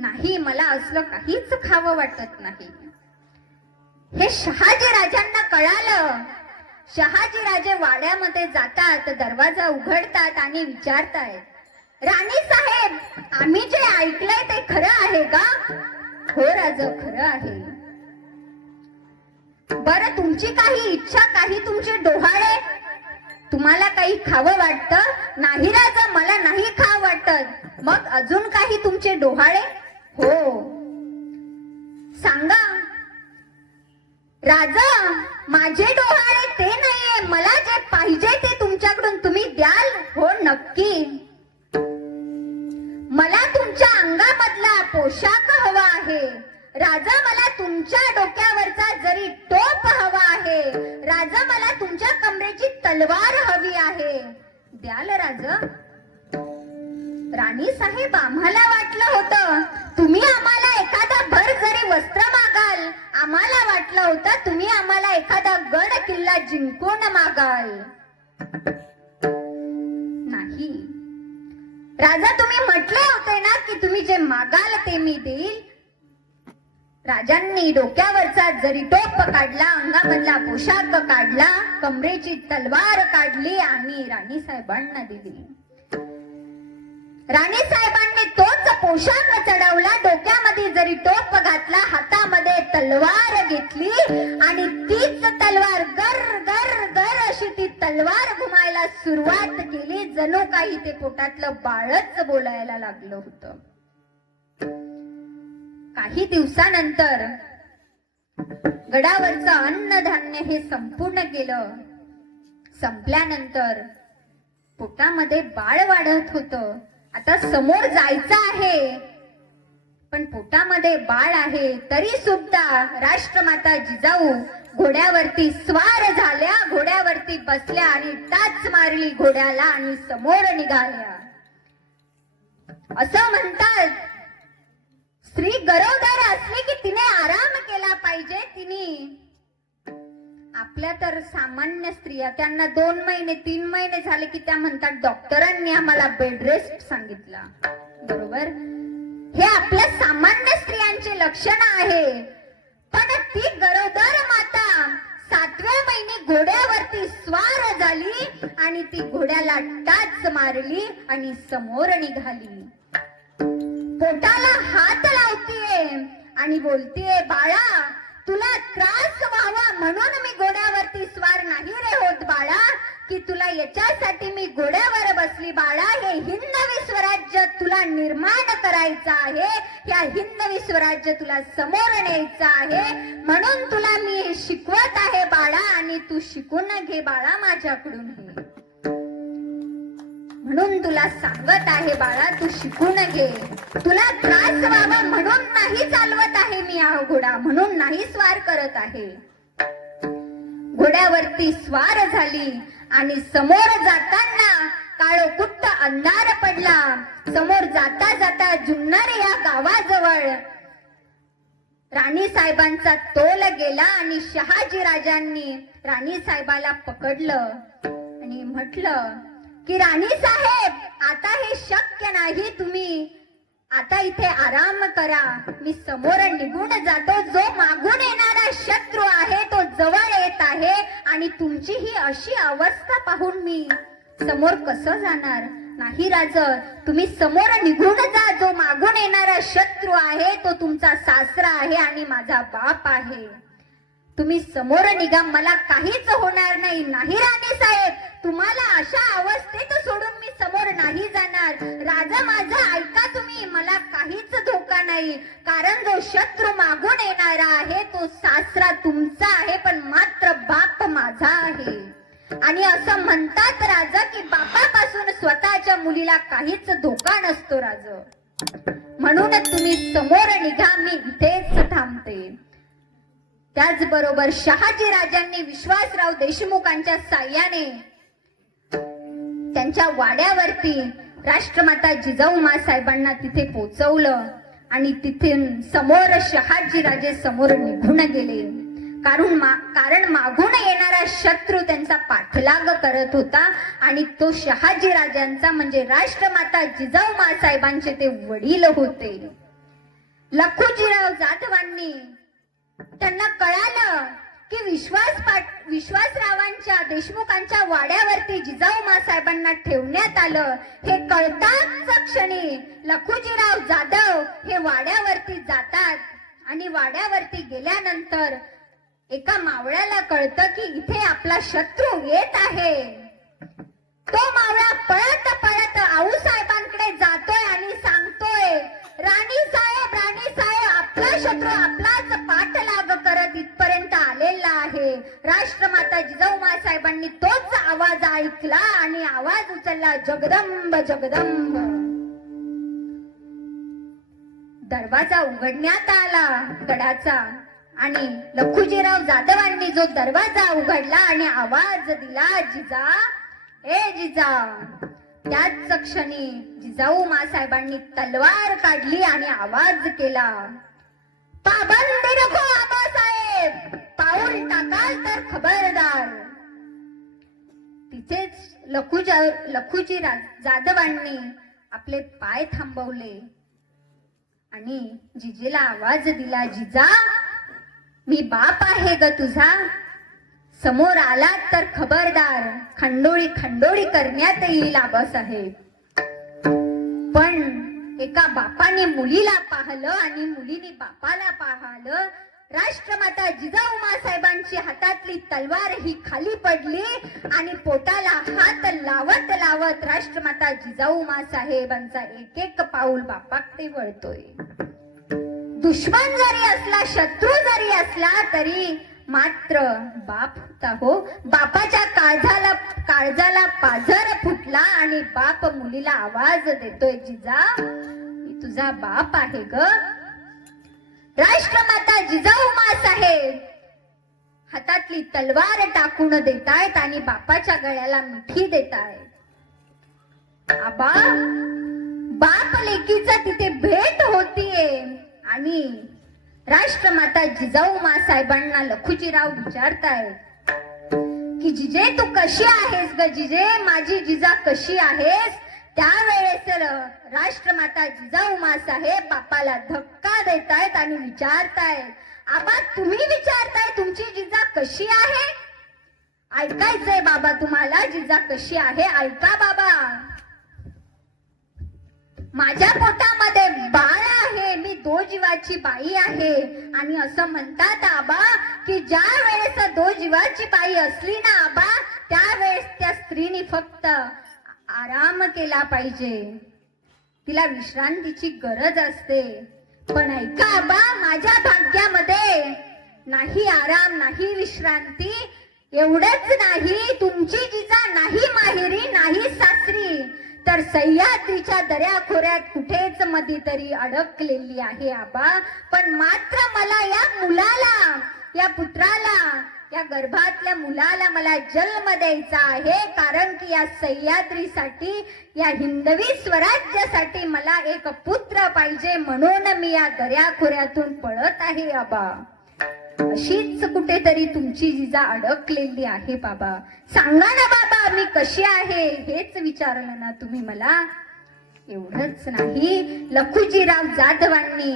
नाही, मला असलं काहीच खावं वाटत नाही. हे शहाजी राजांना कळालं. शहाजी राजे वाड्यामध्ये जातात, दरवाजा उघडतात आणि विचारतायत, राणी साहेब, आम्ही जे ऐकलंय ते खरं आहे का? हो राजा, खरं आहे. बरं, तुमची काही इच्छा, काही तुमचे डोहाळे? तुम्हाला काही खावं वाटतं? नाही राजा, मला नाही खावं वाटत. मग अजून काही तुमचे डोहाळे? हो. सांगा. राजा, माझे डोहाळे ते नाहीये, मला जे पाहिजे ते तुमच्याकडून तुम्ही द्याल? हो, नक्की. मला तुमच्या अंगामधला पोशाख हवा आहे. राजा, मला तुमच्या डोक्यावरचा जरी टोप हवा आहे. राजा, मला तुमच्या कमरेची तलवार हवी आहे. द्याल राजा? राणी साहेब, आम्हाला वाटलं होतं तुम्ही आम्हाला एखादा भर जरी वस्त्र मागाल. आम्हाला वाटलं होतं तुम्ही आम्हाला एखादा गड किल्ला जिंकून मागाल. नाही राजा, तुम्ही म्हटले होते ना की तुम्ही जे मागाल ते मी देईल. राजांनी डोक्यावरचा जरी टोप काढला, अंगामधला पोशाख काढला, कमरेची तलवार काढली आणि राणी साहेबांना दिली. राणी साहेबांनी तोच पोशाख चढवला, डोक्यामध्ये जरी टोप घातला, हातामध्ये तलवार घेतली आणि तीच तलवार गर गर गर अशी ती तलवार घुमायला सुरुवात केली. जणू काही ते पोटातलं बाळच बोलायला लागलं होतं. काही दिवसानंतर गडावरचं अन्नधान्य हे संपूर्ण गेलं. संपल्यानंतर पोटामध्ये बाळ वाढत होतं. आता समोर जायचं आहे, पण पोटामध्ये बाळ आहे. तरी सुद्धा राष्ट्रमाता जिजाऊ घोड्यावरती स्वार झाल्या, घोड्यावरती बसल्या आणि टाच मारली घोड्याला आणि समोर निघाल्या. असं म्हणतात, स्त्री गरोदर असली की तिने आराम केला पाहिजे. तिने आपल्या तर सामान्य स्त्रिया, त्यांना 2 महिने 3 महिने झाले की त्या म्हणतात डॉक्टरांनी आम्हाला बेड रेस्ट सांगितला. बरोबर, हे आपल्या सामान्य स्त्रियांचे लक्षण आहे. पण ती गरोदर माता 7व्या महिने घोड्यावरती स्वार झाली आणि ती घोड्याला टाच मारली आणि समोर निघाली. पोटाला हात लावतीये आणि बोलतीये, बाळा, तुला त्रास व्हावा म्हणून मी घोड्यावरती स्वार नाही रे होत बाळा, की तुला याच्यासाठी मी घोड्यावर बसली बाळा. हे हिंदवी स्वराज्य तुला निर्माण करायचं आहे, या हिंदवी स्वराज्य तुला समोर न्यायचं आहे, म्हणून तुला मी हे शिकवत आहे बाळा, आणि तू शिकून घे बाळा माझ्याकडून हे. म्हणून तुला सांगत आहे बाळा, तू शिकून घे. तुला त्रास व्हावा म्हणून नाही चालवत आहे मी हा घोडा, म्हणून नाही स्वार करत आहे. घोड्यावरती स्वार झाली आणि समोर जाताना काळोकुट्ट अंधार पडला. समोर जाता जाता जुन्नर या गावाजवळ राणी साहेबांचा तोल गेला आणि शहाजी राजांनी राणी साहेबाला पकडलं आणि म्हटलं की राणी साहेब, आता हे शक्य नाही, तुम्ही आता इथे आराम करा, मी समोर निघून जातो. जो मागून येणारा शत्रू आहे तो जवळ येत आहे आणि तुमची ही अशी अवस्था पाहून मी समोर कसं जाणार? नाही राजा, तुम्ही समोर निघून जा. जो मागून येणारा शत्रू आहे तो तुमचा सासरा आहे आणि माझा बाप आहे. तुम्ही समोर निघा, मला काहीच होणार नाही. नाही राणी साहेब, तुम्हाला अशा अवस्थेत सोडून मी समोर नाही जाणार. राजा माझं ऐका तुम्ही, मला काहीच धोका नाही, कारण जो शत्रू मागून येणारा आहे तो सासरा तुमचा आहे, पण मात्र बाप माझा आहे. आणि असं म्हणतात राजा की बापापासून स्वतःच्या मुलीला काहीच धोका नसतो राजा. म्हणून तुम्ही समोर निघा, मी इथेच थांबते. त्याचबरोबर शहाजी राजांनी विश्वासराव देशमुखांच्या साह्याने त्यांच्या वाड्यावरती राष्ट्रमाता जिजाऊ साहेबांना तिथे पोहोचवलं आणि तिथून समोर शहाजी राजे समोर निघून गेले. कारण मागून येणारा शत्रू त्यांचा पाठलाग करत होता आणि तो शहाजी राजांचा म्हणजे राष्ट्रमाता जिजाऊ साहेबांचे ते वडील होते. लखुजीराव जाधवांनी त्यांना कळालं की विश्वासरावांच्या देशमुखांच्या वाड्यावरती जिजाऊ साहेबांना ठेवण्यात आलं. हे कळताच क्षणी लखुजीराव जाधव हे वाड्यावरती जातात आणि वाड्यावरती गेल्यानंतर एका मावळ्याला कळतं की इथे आपला शत्रू येत आहे. तो मावळा पळत पळत आऊसाहेबांकडे जातोय आणि सांगतोय, राणी साहेब आपला शत्रू आपलाच पाठलाग करत इथपर्यंत आलेला आहे. राष्ट्रमाता जिजाऊ साहेबांनी तोच आवाज ऐकला आणि आवाज उचलला, जगदंब जगदंब. दरवाजा उघडण्यात आला गडाचा आणि लखुजीराव जाधवांनी जो दरवाजा उघडला आणि आवाज दिला, जिजा ए जिजा. त्याच क्षणी जिजाऊ साहेबांनी तलवार काढली आणि आवाज केला, पाबंदी नको आबासाहेब, पाऊल टाकाल तर खबरदार. तिथेच लखुजी जाधवांनी आपले पाय थांबवले आणि जिजेला आवाज दिला, जिजा मी बाप आहे ग तुझा, समोर आलात तर खबरदार, खंडोळी करण्यात येईल आबासाहेब. पण एका बापाने मुलीला पाहलं आणि मुलीने बापाला पाहलं. राष्ट्रमाता जिजाऊ साहेबांची हातातली तलवार ही खाली पडली आणि पोटाला हात लावत लावत राष्ट्रमाता जिजाऊ साहेबांचा एक एक पाऊल बापाकडे वळतोय. दुश्मन जरी असला, शत्रू जरी असला तरी मात्र बाप होता हो. बापाच्या काळजाला पाझर फुटला आणि बाप मुलीला आवाज देतोय, जिजा मी तुझा बाप आहे ग. राष्ट्रमाता जिजाऊ साहेब हातातली तलवार टाकून देतायत आणि बापाच्या गळ्याला मिठी देतायत. आबा, बाप लेकीचा तिथे भेट होतीये आणि राष्ट्रमाता जिजाऊ साहेबांना लखुजीराव विचारतायत की जिजे तू कशी आहेस ग जिजे, माझी जिजा कशी आहेस. त्यावेळेस राष्ट्रमाता जिजाऊ साहेब बापाला धक्का देतायत आणि विचारतायत, आबा तुम्ही विचारताय तुमची जिजा कशी आहे. ऐकायचंय बाबा तुम्हाला जिजा कशी आहे, ऐका बाबा. माझ्या पोटामध्ये बाळ आहे, मी 2 जीवाची बाई आहे. आणि असं म्हणतात आबा की ज्या वेळेस 2 जीवाची बाई असली ना आबा, त्यावेळेस त्या स्त्रीने फक्त आराम केला पाहिजे, तिला विश्रांतीची गरज असते. पण ऐका आबा, माझ्या भाग्यामध्ये नाही आराम, नाही विश्रांती. एवढंच नाही, तुमची जिजा नाही माहेरी, नाही सासरी, तर सह्याद्रीच्या दऱ्याखोऱ्यात कुठेच मध्ये तरी अडकलेली आहे आबा. पण मात्र मला या मुलाला, या पुत्राला, या गर्भातल्या मुलाला मला जन्म द्यायचा आहे. कारण की या सह्याद्रीसाठी, या हिंदवी स्वराज्यासाठी मला एक पुत्र पाहिजे. म्हणून मी या दऱ्याखोऱ्यातून पळत आहे आबा. अशीच कुठेतरी तुमची जिजा अडकलेली आहे बाबा. सांगा ना बाबा मी कशी आहे, हेच विचारलं ना तुम्ही मला. एवढंच नाही, लखुजीराव जाधवांनी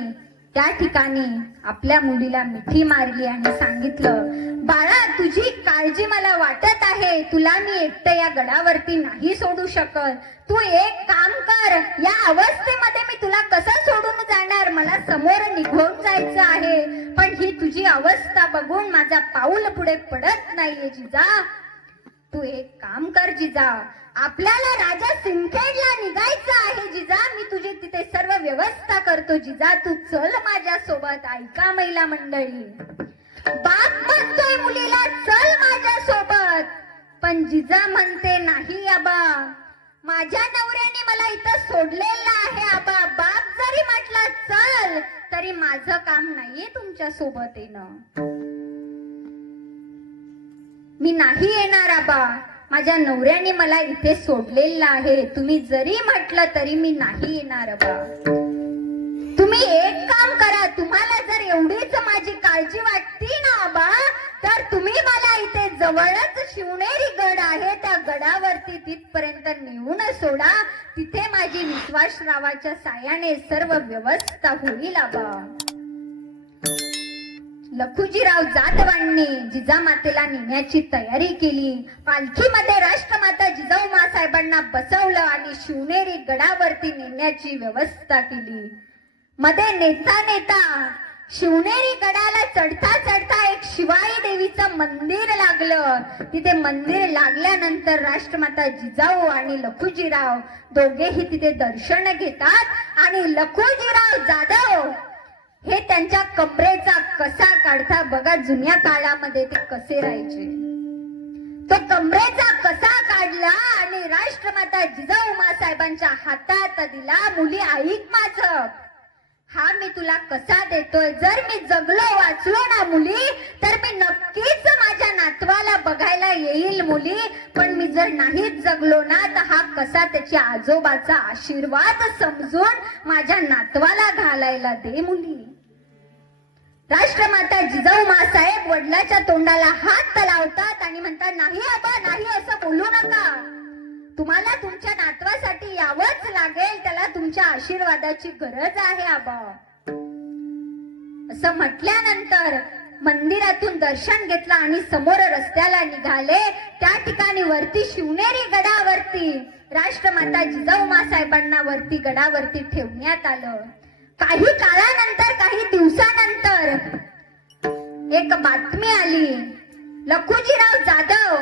त्या ठिकाणी आपल्या मुलीला मिठी मारली आणि सांगितलं, बाळा तुझी काळजी मला वाटत आहे, तुला मी एकटं या गडावरती नाही सोडू शकत. तू एक काम कर, या अवस्थेमध्ये मी तुला कसं सोडून जाणार, मला समोर निघून जायचं आहे. पण ही तुझी अवस्था बघून माझा पाऊल पुढे पडत नाहीये जिजा. तू एक काम कर जिजा, आपल्याला राजा सिंदखेडला निघायचं आहे जिजा. मी तुझी तिथे सर्व व्यवस्था करतो जिजा, तू चल माझ्या सोबत. ऐका महिला मंडळी, बाप म्हणतोय मुलीला चल माझ्या सोबत, पण जिजा म्हणते नाही आबा, माझ्या नवऱ्याने मला इथं सोडलेलं आहे आबा. बाप जरी म्हटला चल तरी माझं काम नाहीये तुमच्या सोबत येणं. मी नाही येणार आबा, माझ्या नवऱ्याने मला इथे सोडलेलं आहे. तुम्ही जरी म्हटलं तरी मी नाही येणार आबा. तुम्ही एक काम करा, तुम्हाला जर एवढीच माझी काळजी वाटती ना आबा, तर तुम्ही मला इथे जवळच शिवनेरी गड आहे, त्या गडावरती तिथपर्यंत नेऊन सोडा. तिथे माझी विश्वासरावाच्या सायाने सर्व व्यवस्था होईल आबा. लखुजीराव जाधवांनी जिजामातेला नेण्याची तयारी केली. पालखीमध्ये राष्ट्रमाता जिजाऊ साहेबांना बसवलं आणि शिवनेरी गडावरती नेण्याची व्यवस्था केली. मध्ये नेता नेता शिवनेरी गडाला चढता चढता एक शिवाई देवीचं मंदिर लागलं. तिथे मंदिर लागल्यानंतर राष्ट्रमाता जिजाऊ आणि लखुजीराव दोघेही तिथे दर्शन घेतात आणि लखुजीराव जाधव हे त्यांच्या कमरेचा कसा काढता बघा. जुन्या काळामध्ये ते कसे राहायचे. तो कमरेचा कसा काढला आणि राष्ट्रमाता जिजाऊ मासाहेबांच्या हातात दिला. मुली ऐक माझं, हा मी तुला कसा देतोय. जर मी जगलो वाचलो ना मुली तर मी नक्कीच माझ्या नातवाला बघायला येईल मुली. पण मी जर नाहीच जगलो ना तर हा कसा त्याच्या आजोबाचा आशीर्वाद समजून माझ्या नातवाला घालायला दे मुली. राष्ट्रमाता जिजाऊ मासाहेब वडिलाच्या तोंडाला हात लावतात आणि म्हणतात नाही आबा नाही, असं बोलू नका. तुम्हाला तुमच्या नातवासाठी यावंच लागेल. त्याला तुमच्या आशीर्वादाची गरज आहे आबा. असं म्हटल्यानंतर मंदिरातून दर्शन घेतलं आणि समोर रस्त्याला निघाले. त्या ठिकाणी वरती शिवनेरी गडावरती राष्ट्रमाता जिजाऊ मासाहेबांना वरती गडावरती ठेवण्यात आलं. काही काळानंतर काही दिवसानंतर एक बातमी आली. लखुजीराव जाधव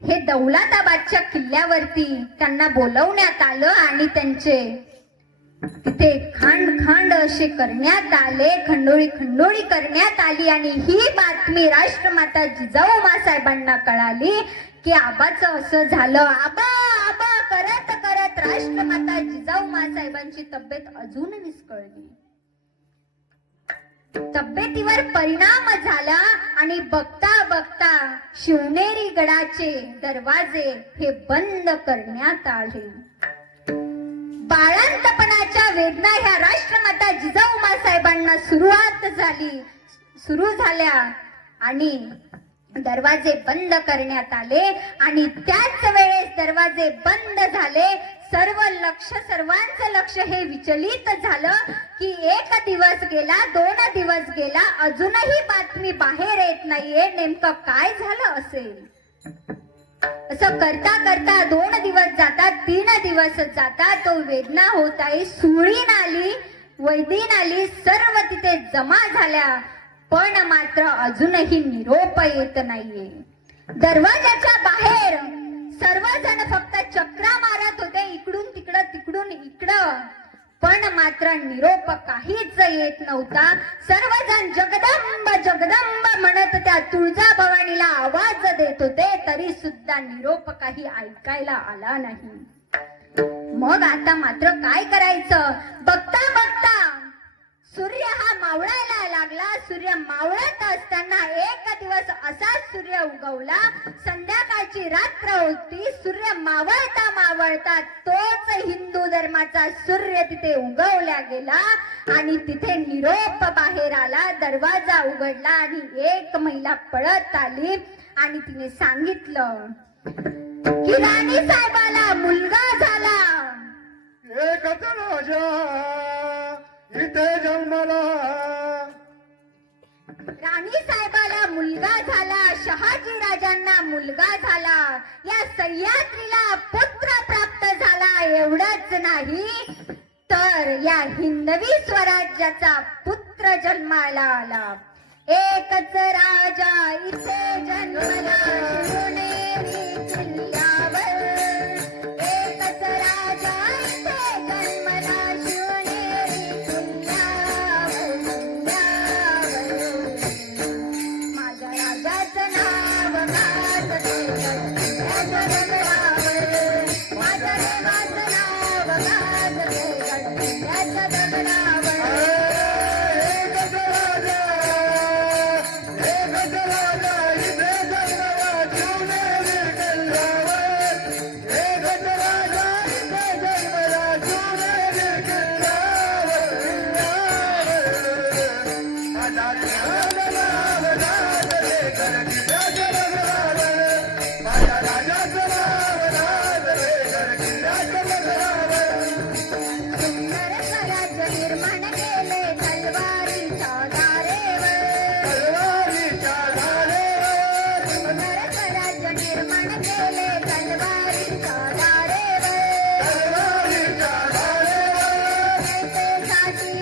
हे दौलताबादच्या किल्ल्यावरती त्यांना बोलवण्यात आलं आणि त्यांचे तिथे खांड असे करण्यात आले. खंडोळी करण्यात आली आणि ही बातमी राष्ट्रमाता जिजाऊ मासाहेबांना कळाली की आबाचं असं झालं. आबा आबा करत करत राष्ट्रमाता जिजाऊ मासाहेबांची तब्येत अजून निष्कळली. तब्येतीवर परिणाम झाला आणि बघता बघता शिवनेरी गडाचे दरवाजे हे बंद करण्यात आले. बाळंतपणाच्या वेदना ह्या राष्ट्रमाता जिजाऊ मासाहेबांना सुरू झाल्या आणि दरवाजे बंद करण्यात आले. आणि त्याच वेळेस दरवाजे बंद झाले. सर्वांचं लक्ष हे विचलित झालं की एक दिवस गेला, 2 दिवस गेला, अजूनही बातमी बाहेर येत नाहीये. नेमकं काय झालं असेल. असं करता करता 2 दिवस जातात, 3 दिवस जातात. तो वेदना होत आहे. सुळीन आली, वैदीन आली, सर्व तिथे जमा झाल्या. पण मात्र अजूनही निरोप येत नाहीये. दरवाजाच्या बाहेर सर्वजण फक्त चक्रा मारत होते, इकडून इकडं. पण मात्र निरोप काहीच येत नव्हता. सर्वजण जगदंब जगदंब म्हणत त्या तुळजाभवानीला आवाज देत होते, तरी सुद्धा निरोप काही ऐकायला आला नाही. मग आता मात्र काय करायचं. बघता बघता सूर्य हा मावळायला लागला. सूर्य मावळत असताना एक दिवस असाच सूर्य उगवला. संध्याकाळची रात्र होती. सूर्य मावळता मावळता तोच हिंदू धर्माचा सूर्य तिथे उगवला गेला आणि तिथे निरोप बाहेर आला. दरवाजा उघडला आणि एक महिला पळत आली आणि तिने सांगितलं की राणी साहेबाला मुलगा झाला. एकच राजा इथे जन्मला. राणी साहेबाला मुलगा झाला. शहाजी राजांना मुलगा झाला. या सह्याद्रीला पुत्र प्राप्त झाला. एवढंच नाही तर या हिंदवी स्वराज्याचा पुत्र जन्माला आला. एकच राजा इथे जन्मला शिवनेरी किल्ल्यावर. एकच राजा इथे जन्मला शिवनेरी किल्ल्यावर. माझ्या राजाचं नाव गाजते गडकिल्ल्याच्या दगडावर. माझ्या देवाचं नाव गाजते गडकिल्ल्याच्या दगडावर.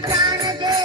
प्राण जे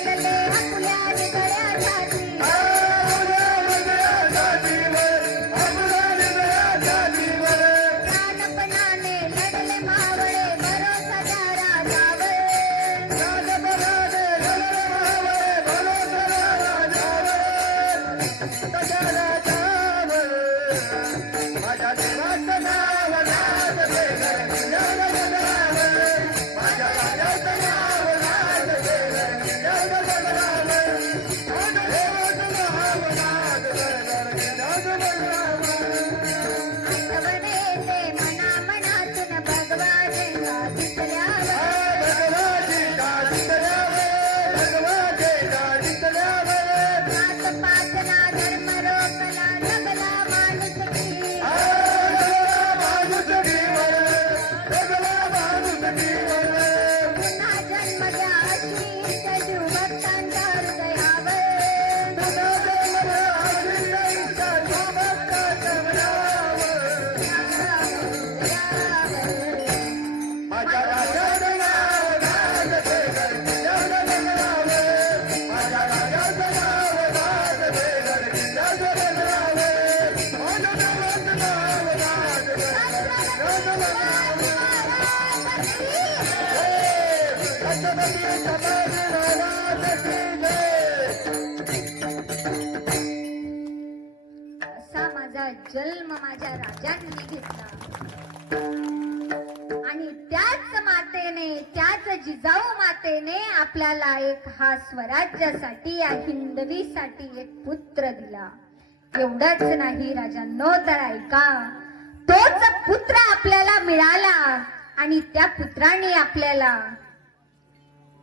असा माझा जन्म माझ्या राजांनी घेतला आणि त्याच मातेने, त्याच जिजाऊ मातेने आपल्याला एक हा स्वराज्यासाठी, या हिंदवीसाठी एक पुत्र दिला. एवढंच नाही राजांनो, तर ऐका, तोच पुत्र आपल्याला मिळाला आणि त्या पुत्राने आपल्याला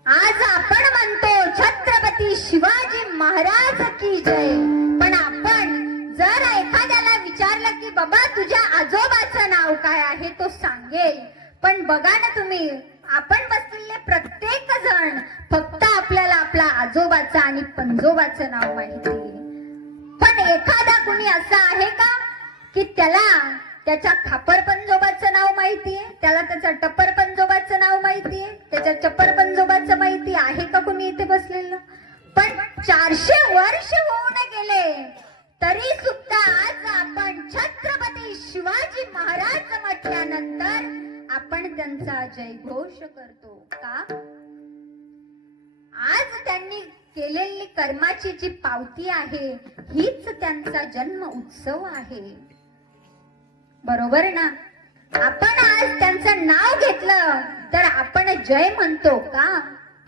आज आपण म्हणतो छत्रपती शिवाजी महाराज की जय. पण आपण जर एखाद्याला विचारलं की बाबा तुझ्या आजोबाचं नाव काय आहे, तो सांगेल. पण बघा ना तुम्ही, आपण बसलेले प्रत्येक जण फक्त आपल्याला आपला आजोबाचं आणि पंजोबाचं नाव माहिती आहे. पण एखादा कुणी असा आहे का की त्याला त्याच्या खापर पंजोबाचं नाव माहितीये, त्याला त्याच्या टप्पर पंजोबाचं नाव माहितीये, त्याच्या चप्पर पंजोबाचं माहिती आहे का कुणी इथे बसलेलं? पण 400 वर्ष होऊन गेले तरी सुद्धा आज आपण छत्रपती शिवाजी महाराज म्हटल्यानंतर आपण त्यांचा जयघोष करतो का? आज त्यांनी केलेली कर्माची जी पावती आहे हीच त्यांचा जन्म उत्सव आहे. बरोबर ना? आपण आज त्यांचं नाव घेतलं तर आपण जय म्हणतो का?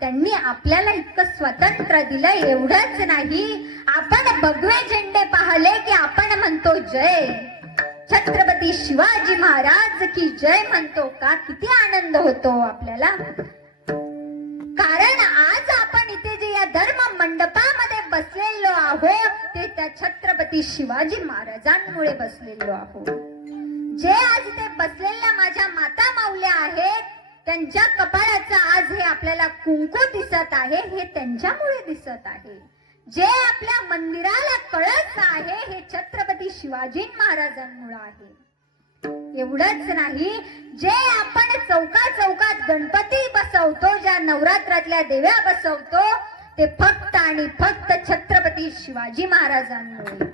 त्यांनी आपल्याला इतकं स्वातंत्र्य दिलं. एवढंच नाही, आपण भगवे झेंडे पाहिले की आपण म्हणतो जय. छत्रपती शिवाजी महाराज की जय म्हणतो का? किती आनंद होतो आपल्याला. कारण आज आपण इथे जे या धर्म मंडपामध्ये बसलेलो आहोत ते त्या छत्रपती शिवाजी महाराजांमुळे बसलेलो आहोत. जे आज इथे बसलेल्या माझ्या माता माऊल्या आहेत त्यांच्या कपाळाचं आज हे आपल्याला कुंकू दिसत आहे, हे त्यांच्यामुळे दिसत आहे. जे आपल्या मंदिराला कळस आहे हे छत्रपती शिवाजी महाराजांमुळे आहे. एवढंच नाही, जे आपण चौकात गणपती बसवतो, ज्या नवरात्रातल्या देव्या बसवतो ते फक्त आणि फक्त छत्रपती शिवाजी महाराजांमुळे.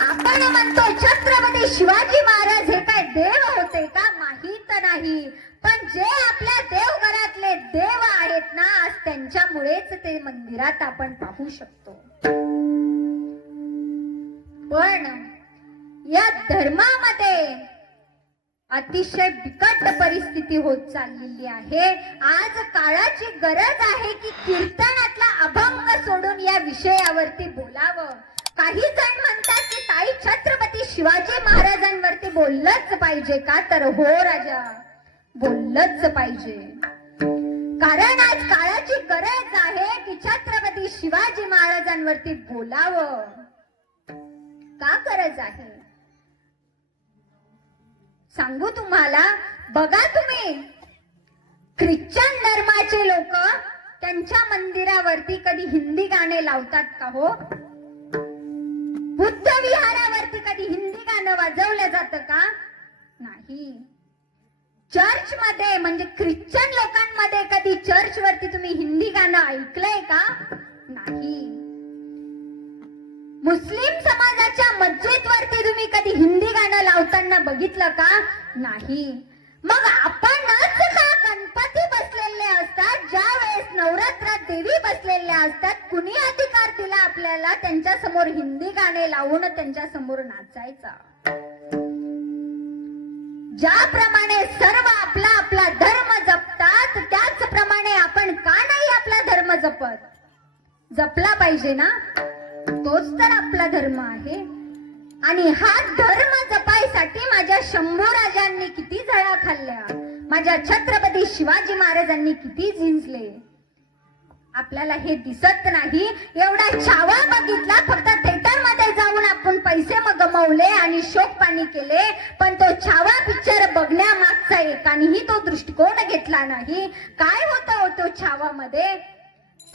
आपण म्हणतो छत्रपती शिवाजी महाराज हे काय देव होते का? माहित नाही. पण जे आपल्या देवघरातले देव आहेत ना, आज त्यांच्यामुळेच ते मंदिरात आपण पाहू शकतो. पण या धर्मामध्ये अतिशय बिकट परिस्थिती होत चाललेली आहे. आज काळाची गरज आहे की कीर्तनातला अभंग सोडून या विषयावरती बोलावं. काही जण म्हणतात की ताई छत्रपती शिवाजी महाराजांवरती बोललंच पाहिजे का? तर हो राजा, बोललंच पाहिजे. कारण आज काळाची गरज आहे की छत्रपती शिवाजी महाराजांवरती बोलावं. का गरज आहे सांगू तुम्हाला. बघा तुम्ही, ख्रिश्चन धर्माचे लोक त्यांच्या मंदिरावरती कधी हिंदी गाणे लावतात का हो? बुद्ध विहारावरती कधी हिंदी गाणं वाजवलं जातं का? नाही. चर्च मध्ये म्हणजे ख्रिश्चन लोकांमध्ये कधी चर्च वरती तुम्ही हिंदी गाणं ऐकलंय का? नाही. मुस्लिम समाजाच्या मस्जिद वरती तुम्ही कधी हिंदी गाणं लावताना बघितलं का? नाही. मग आपणच का गणपती बसलेले असतात, ज्या वेळेस नवरात्रात देवी बसलेल्या असतात, कुणी अधिकार दिला आपल्याला त्यांच्या समोर हिंदी गाणे लावून त्यांच्या समोर नाचायचा? ज्याप्रमाणे सर्व आपला आपला धर्म जपतात त्याचप्रमाणे आपण का नाही आपला धर्म जपत? जपला पाहिजे ना, तोच तर आपला धर्म आहे. आणि हा धर्म जपायसाठी माझ्या शंभूराजांनी किती झळा खाल्ल्या, माझ्या छत्रपती शिवाजी महाराजांनी किती झिंजले. आपल्याला हे दिसत नाही. एवढा छावा बघितला, फक्त थिएटर मध्ये जाऊन आपण पैसे गमावले आणि शोक पाणी केले. पण तो छावा पिक्चर बघण्यामागचा एकानेही तो दृष्टिकोन घेतला नाही. काय होतं तो छावामध्ये?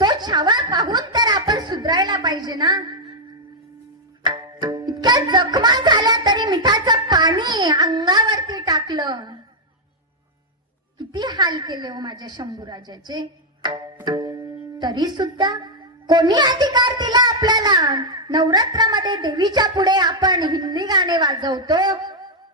तो छावा पाहून तर आपण सुधारायला पाहिजे ना. इतक्या जखमा झाल्या तरी मिठाचं पाणी अंगावरती टाकलं. किती हाल केले हो माझ्या शंभूराजाचे. तरी सुद्धा कोणी अधिकार दिला आपल्याला? नवरात्रामध्ये देवीच्या पुढे आपण हिंदी गाणे वाजवतो.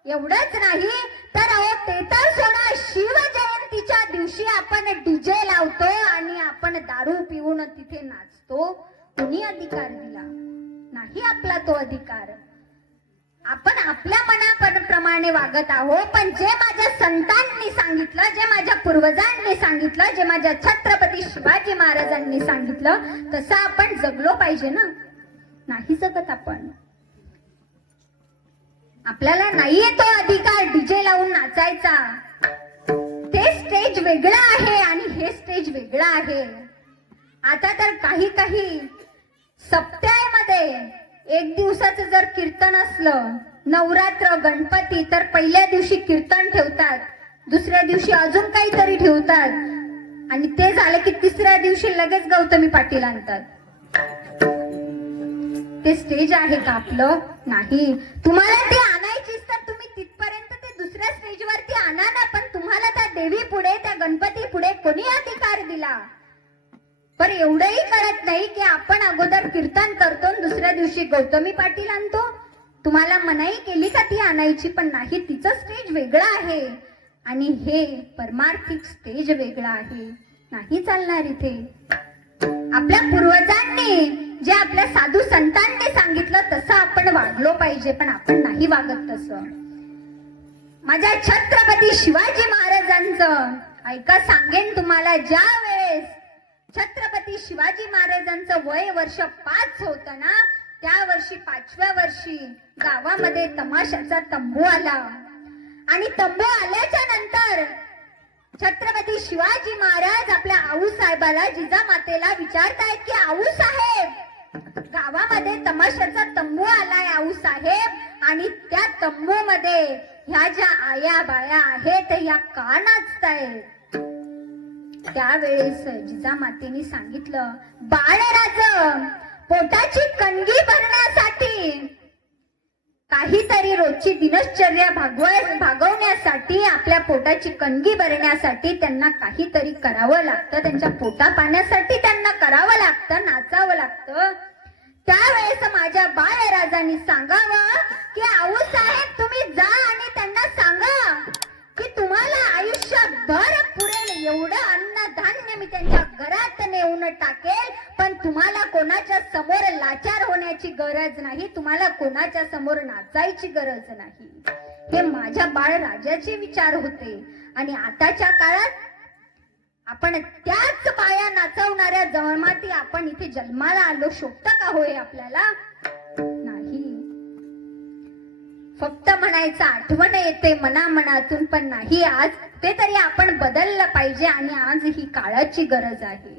एवढंच नाही तर अहो ते तर सोडा, शिवजयंतीच्या दिवशी आपण डीजे लावतो आणि आपण दारू पिऊन तिथे नाचतो. कुणी अधिकार दिला? नाही आपला तो अधिकार. आपण आपल्या मनाप्रमाणे वागत आहोत. पण जे माझ्या संतांनी सांगितलं, जे माझ्या पूर्वजांनी सांगितलं, जे माझ्या छत्रपती शिवाजी महाराजांनी सांगितलं तसं आपण जगलो पाहिजे ना. नाही जगत आपण. आपल्याला नाहीये तो अधिकार डीजे लावून नाचायचा. ते स्टेज वेगळं आहे आणि हे स्टेज वेगळं आहे. आता तर काही सप्त्यामध्ये एक दिवसाचं जर कीर्तन असलं, नवरात्र गणपती, तर पहिल्या दिवशी कीर्तन ठेवतात, दुसऱ्या दिवशी अजून काहीतरी ठेवतात आणि ते झालं की तिसऱ्या दिवशी लगेच गौतमी पाटील आणतात. ते स्टेज आहे का आपलं? नाही. तुम्हाला ते आणायचीच तर तुम्ही तिथपर्यंत ते दुसऱ्या स्टेजवरती आणा ना. पण तुम्हाला त्या देवी पुढे, त्या गणपती पुढे कोणी अधिकार दिला? पण एवढंही कळत नाही की आपण अगोदर कीर्तन करतो, दुसऱ्या दिवशी गौतमी पाटील आणतो. तुम्हाला मनाई केली का ती आणायची? पण नाही. तिचं स्टेज वेगळं आहे आणि हे परमार्थिक स्टेज वेगळं आहे. नाही चालणार इथे. आपल्या पूर्वजांनी, जे आपल्या साधू संतांनी सांगितलं तसं आपण वागलो पाहिजे. पण आपण नाही वागत तसं. माझ्या छत्रपती शिवाजी महाराजांचं ऐका, सांगेन तुम्हाला. ज्या वेळेस छत्रपती शिवाजी महाराजांचं वय वर्ष 5 होतं ना, त्या वर्षी 5व्या वर्षी गावामध्ये तमाशाचा तंबू आला. आणि तंबू आल्याच्या नंतर छत्रपती शिवाजी महाराज आपल्या आऊसाहेबाला, जिजामातेला विचारतायत की आऊसाहेब, गावामध्ये तमाशाचा तंबू आलाय आऊसाहेब, आणि त्या तंबू मध्ये ह्या ज्या आया बाया आहेत या का नाचतायत? त्यावेळेस जिजामातेने सांगितलं, बाळराज, पोटाची कणगी भरण्यासाठी, काहीतरी रोजची दिनचर्या भागवण्यासाठी, आपल्या पोटाची कणगी भरण्यासाठी त्यांना काहीतरी करावं लागतं. त्यांच्या पोटा पाण्यासाठी त्यांना करावं लागतं, नाचावं लागतं. त्यावेळेस माझ्या बाळराजांनी सांगावं की आऊसाहेब, तुम्ही जा आणि त्यांना सांगा की तुम्हाला आयुष्यभर पुरेल एवढं अन्नधान्य मी त्यांच्या घरात नेऊन टाकेल, पण तुम्हाला कोणाच्या समोर लाचार होण्याची गरज नाही, तुम्हाला कोणाच्या समोर नाचायची गरज नाही. हे माझ्या बाळराजाचे विचार होते. आणि आताच्या काळात आपण त्याच बाया नाचवणाऱ्या जमाती आपण इथे जन्माला आलो. शोभतं का होय आपल्याला? नाही. फक्त म्हणायचं आठवण येते मनामनातून, पण नाही. आज ते तरी आपण बदललं पाहिजे आणि आज ही काळाची गरज आहे.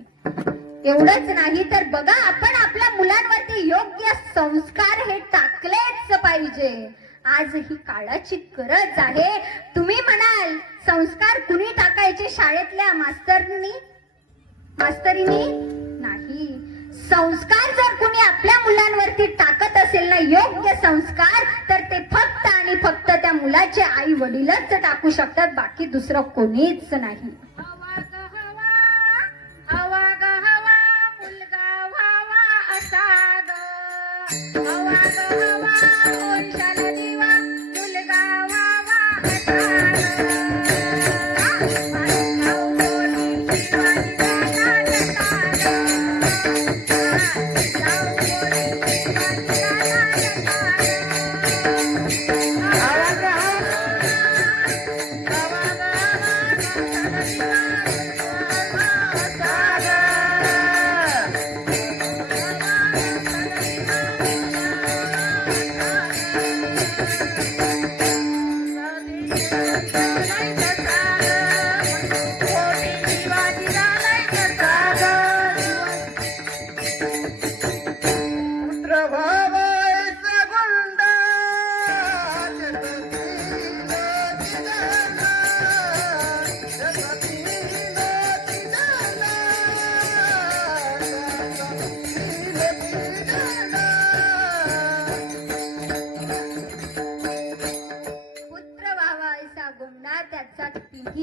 एवढंच नाही तर बघा, आपण आपल्या मुलांवरती योग्य संस्कार हे टाकलेच पाहिजे. आज ही काळाची गरज आहे. तुम्ही म्हणाल संस्कार कुणी टाकायचे? शाळेतल्या मास्तरीनी? नाही. संस्कार जर कुणी आपल्या मुलांवरती टाकत असेल ना, योग्य संस्कार, तर ते फक्त आणि फक्त त्या मुलाचे आई वडीलच टाकू शकतात, बाकी दुसरं कोणीच नाही. मुलगा व्हावा असा ग, हवा ग हवा, ओंशाला दिवा, मुलगा व्हावा असा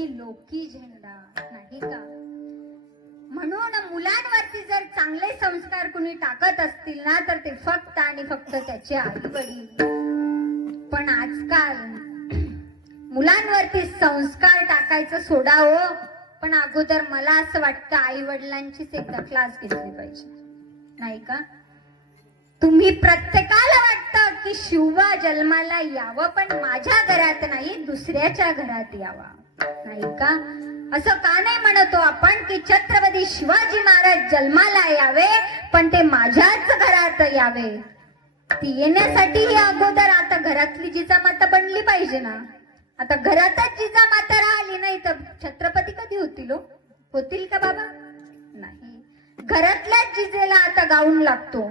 लोकी झेंडा, नाही का? म्हणून मुलांवरती जर चांगले संस्कार कुणी टाकत असतील ना, तर ते फक्त आणि फक्त त्याचे आई वडील. पण आजकाल मुलांवरती संस्कार टाकायचं सोडा हो, पण अगोदर मला असं वाटतं आई वडिलांचीच एकदा क्लास घेतली पाहिजे, नाही का? तुम्ही प्रत्येकाला वाटतं की शिवबा जन्माला यावं, पण माझ्या घरात नाही दुसऱ्याच्या घरात यावा, नाही का? असं का नाही म्हणतो आपण की छत्रपती शिवाजी महाराज जन्माला यावे पण ते माझ्याच घरात यावे? ती येण्यासाठी ही अगोदर आता घरातली जिजामाता बनली पाहिजे ना. आता घरातच जिजामाता राहिली नाही तर छत्रपती कधी होतील हो? होतील का बाबा? नाही. घरातल्याच जिजेला आता गाऊन लागतो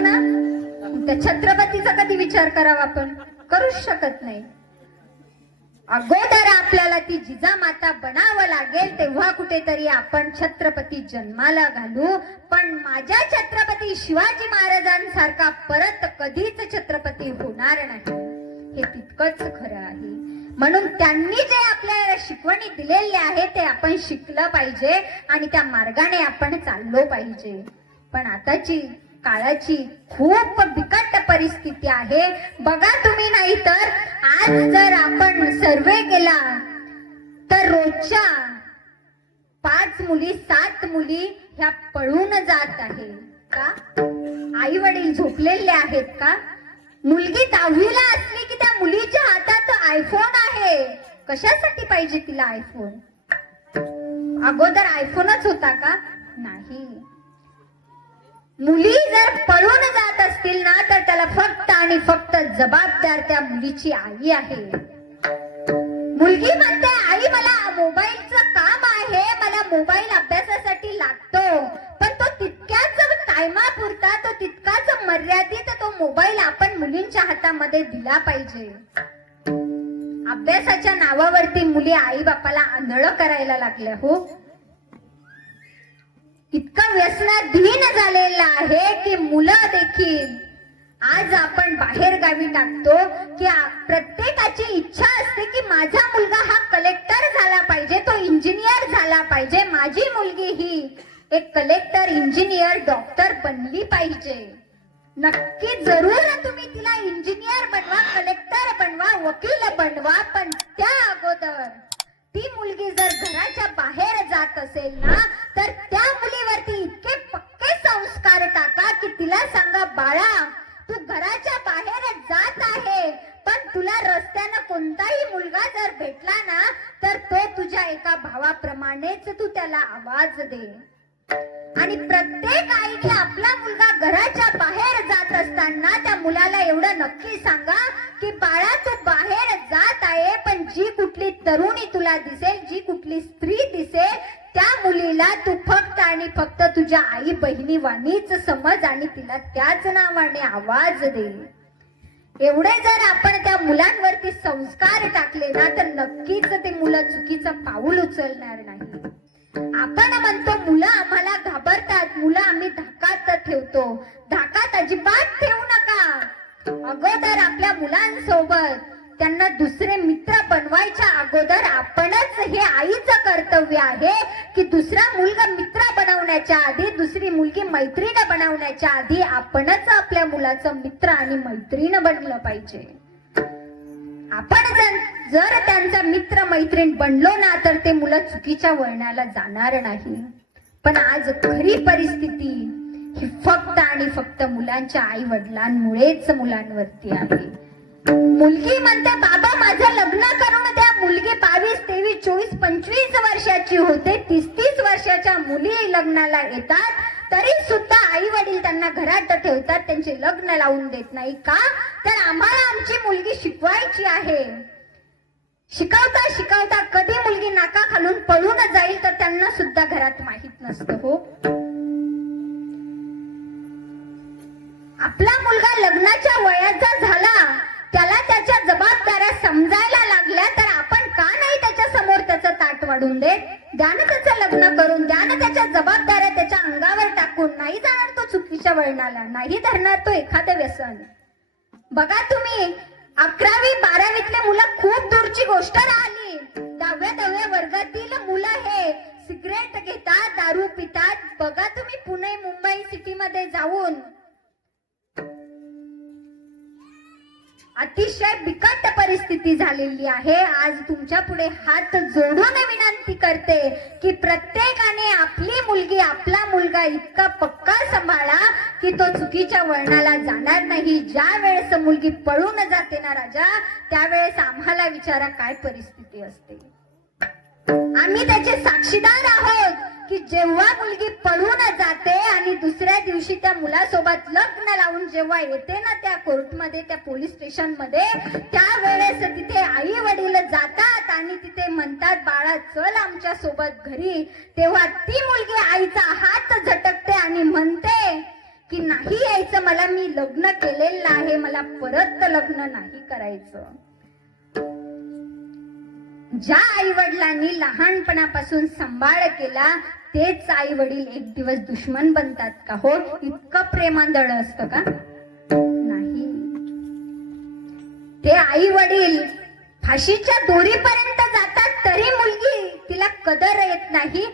ना. त्या छत्रपतीचा कधी विचार करावा? आपण करूच शकत नाही. अगोदर आपल्याला ती जिजामाता बनावं लागेल, तेव्हा कुठेतरी आपण छत्रपती जन्माला घालू. पण माझ्या छत्रपती शिवाजी महाराजांसारखा परत कधीच छत्रपती होणार नाही, हे तितकंच खरं आहे. म्हणून त्यांनी जे आपल्याला शिकवणी दिलेली आहे ते आपण शिकलं पाहिजे आणि त्या मार्गाने आपण चाललो पाहिजे. पण आताची काळाची खूप बिकट परिस्थिती आहे. बघा तुम्ही, नाही तर आज जर आपण सर्वे केला तर रोजच्या 5 मुली 7 मुली ह्या पळून जात आहे का? आई वडील झोपलेले आहेत का? मुलगी 10वीला असली की त्या मुलीच्या हातात आयफोन आहे. कशासाठी पाहिजे तिला आयफोन? अगोदर आयफोनच होता का? नाही. मुली जर पळून जात असतील ना तर त्याला फक्त आणि फक्त जबाबदार त्या मुलीची आई आहे. मुलगी म्हणते, आई मला मोबाईलचं काम आहे, मला मोबाईल अभ्यासासाठी लागतो, पण तो तितक्याच टायमापुरता, तो तितकाच मर्यादित तो मोबाईल आपण मुलींच्या हातामध्ये दिला पाहिजे. अभ्यासाच्या नावावरती मुली आई बापाला आंधळं करायला लागल्या हो. इतकं व्यसनाधीन झालेलं आहे की मुलं देखील आज आपण बाहेर गावी टाकतो की प्रत्येकाची इच्छा असते की माझा मुलगा हा कलेक्टर झाला पाहिजे, तो इंजिनियर झाला पाहिजे, माझी मुलगी ही एक कलेक्टर, इंजिनियर, डॉक्टर बनली पाहिजे. नक्की जरूर तुम्ही तिला इंजिनियर बनवा, कलेक्टर बनवा, वकील बनवा, पण त्या अगोदर ती मुलगी जर घराच्या बाहेर जात असेल ना तर त्या मुलीवरती इतके पक्के संस्कार टाका की तिला सांगा, बाळा तू घराच्या बाहेर जात आहे पण तुला रस्त्यानं कोणताही मुलगा जर भेटला ना तर तो तुझ्या एका भावाप्रमाणेच तू त्याला आवाज दे. आणि प्रत्येक आईने आपला मुलगा घराच्या बाहेर जात असताना त्या मुलाला एवढं नक्की सांगा की बाळा तू बाहेर जात आहे पण जी कुठली तरुणी तुला दिसेल, जी कुठली स्त्री दिसेल, त्या मुलीला तू फक्त आणि फक्त तुझ्या आई बहिणी वाणीच समज आणि तिला त्याच नावाने आवाज दे. एवढे जर आपण त्या मुलांवरती संस्कार टाकले ना तर नक्कीच ते मुलं चुकीचं पाऊल उचलणार नाही. आपण म्हणतो मुलं आम्हाला घाबरतात, मुलं आम्ही धाकात ठेवतो. धाकात अजिबात ठेवू नका. अगोदर आपल्या मुलांसोबत त्यांना दुसरे मित्र बनवायच्या अगोदर आपणच, हे आईचं कर्तव्य आहे की दुसरा मुलगा मित्र बनवण्याच्या आधी, दुसरी मुलगी मैत्रीण बनवण्याच्या आधी आपणच आपल्या मुलाचं मित्र आणि मैत्रीण बनलं पाहिजे. आपण जर त्यांचा मित्र मैत्रीण बनलो ना तर ते मुलं चुकीच्या वळणाला जाणार नाही. पण आज खरी परिस्थिती ही फक्त आणि फक्त मुलांच्या आई वडिलांमुळेच मुलांवरती आहे. मुलगी म्हणते, बाबा माझं लग्न करून द्या. मुलगी 22, 23, 24, 25 वर्षाची होते. 30 वर्षाच्या मुली लग्नाला येतात तरी सुद्धा आई वडील त्यांना घरात ठेवतात, त्यांचे लग्न लावून देत नाही. का? तर आम्हाला आमची मुलगी शिकवायची आहे. शिकवता शिकवता कधी मुलगी नाका खालून पळून जाईल तर त्यांना सुद्धा घरात माहित नसतं हो. आपला मुलगा लग्नाच्या वयाचा झाला, त्याला त्याच्या जबाबदाऱ्या समजायला लागल्या तर आपण का नाही त्याच्या समोर त्याचं ताट वाढून देत? द्या ना त्याचं लग्न करून, द्या ना त्याच्या जबाबदाऱ्या त्याच्या अंगावर टाकून. नाही जाणार तो चुकीच्या वळणाला, नाही धरणार तो एखादं व्यसन. बघा तुम्ही, 11वी 12वीतले मुलं खूप दूरची गोष्ट राहिली. 10व्या वर्गातील मुलं हे सिगरेट घेतात, दारू पितात. बघा तुम्ही पुणे मुंबई सिटी मध्ये जाऊन अतिशय बिकट परिस्थिती झालेली आहे. आज तुमच्या पुढे हात जोडून विनंती करते की प्रत्येकाने आपली मुलगी आपला मुलगा इतका पक्का सांभाळा की तो चुकीच्या वळणाला जाणार नाही. ज्या वेळेस मुलगी पळून जाते ना राजा, त्यावेळेस आम्हाला विचारा काय परिस्थिती असते. आम्ही त्याचे साक्षीदार आहोत की जेव्हा मुलगी पळून जाते आणि दुसऱ्या दिवशी त्या मुलासोबत लग्न लावून जेव्हा येते ना त्या कोर्टमध्ये, त्या पोलीस स्टेशन मध्ये, त्यावेळेस तिथे आई वडील जातात आणि तिथे म्हणतात बाळा चल आमच्या सोबत घरी. तेव्हा ती मुलगी आईचा हात झटकते आणि म्हणते की नाही यायचं, मला मी लग्न केलेलं आहे, मला परत लग्न नाही करायचं. ज्या आई वडिलांनी लहानपणापासून सांभाळ केला तेच आई वडील एक दिवस दुश्मन बनतात का हो? इतकं प्रेमांधळ असतं का? नाही. ते आई वडील फाशीच्या दोरीपर्यंत जातात तरी मुलगी तिला कदर येत नाही.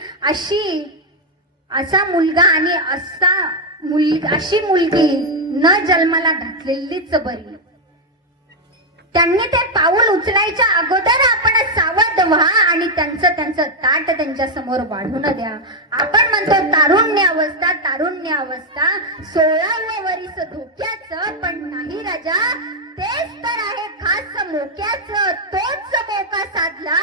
असा मुलगा आणि अशी मुलगी न जन्माला घातलेलीच बरी. त्यांनी ते पाऊल उचलायच्या अगोदर आपण सावध व्हा आणि त्यांचं ताट त्यांच्या समोर वाढून द्या. आपण म्हणतो तारुण्य अवस्था 16व्या वरीस धोक्याचं, पण नाही राजा, तेच तर आहे खास मोक्याचं. तोच मोका साधला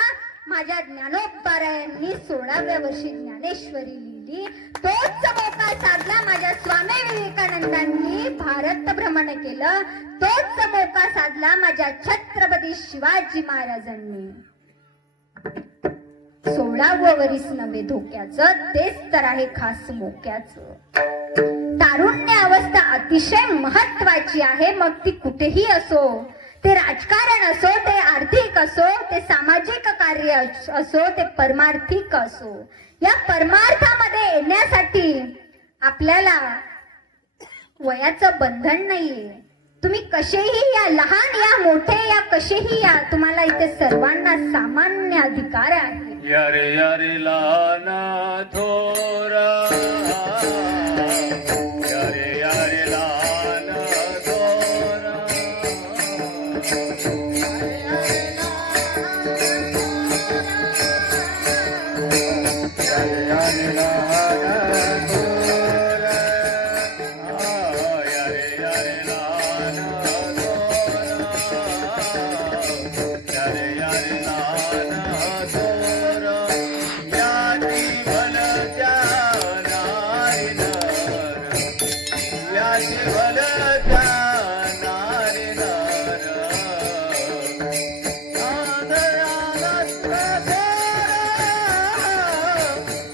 माझ्या ज्ञानोबारायांनी 16व्या वर्षी ज्ञानेश्वरी लिहिली. तोच मोका साधला माझ्या स्वामी विवेकानंदांनी भारत भ्रमण केलं. तोच मोका साधला माझ्या छत्रपती शिवाजी महाराजांनी. 16वं वरीस नव्हे धोक्याचं, तेच तर आहे खास मोक्याचं. तारुण्य अवस्था अतिशय महत्वाची आहे. मग ती कुठेही असो, ते राजकारण असो, ते आर्थिक असो, ते सामाजिक कार्य असो, ते परमार्थिक असो. या परमार्थामध्ये येण्यासाठी आपल्याला वयाचं बंधन नाहीये. तुम्ही कसेही या, लहान या मोठे या, कसेही या, तुम्हाला इथे सर्वांना सामान्य अधिकार आहे. यारे यारे लहान थोरा, यारे यारे लहान थोरा, यारे यारे लहान थोरा, यारे यारे लहान थोरा, यारे यारे लहान थोरा, याची भलत्या नारी नर, याची भलत्या नारी नर, आदराला थोरा,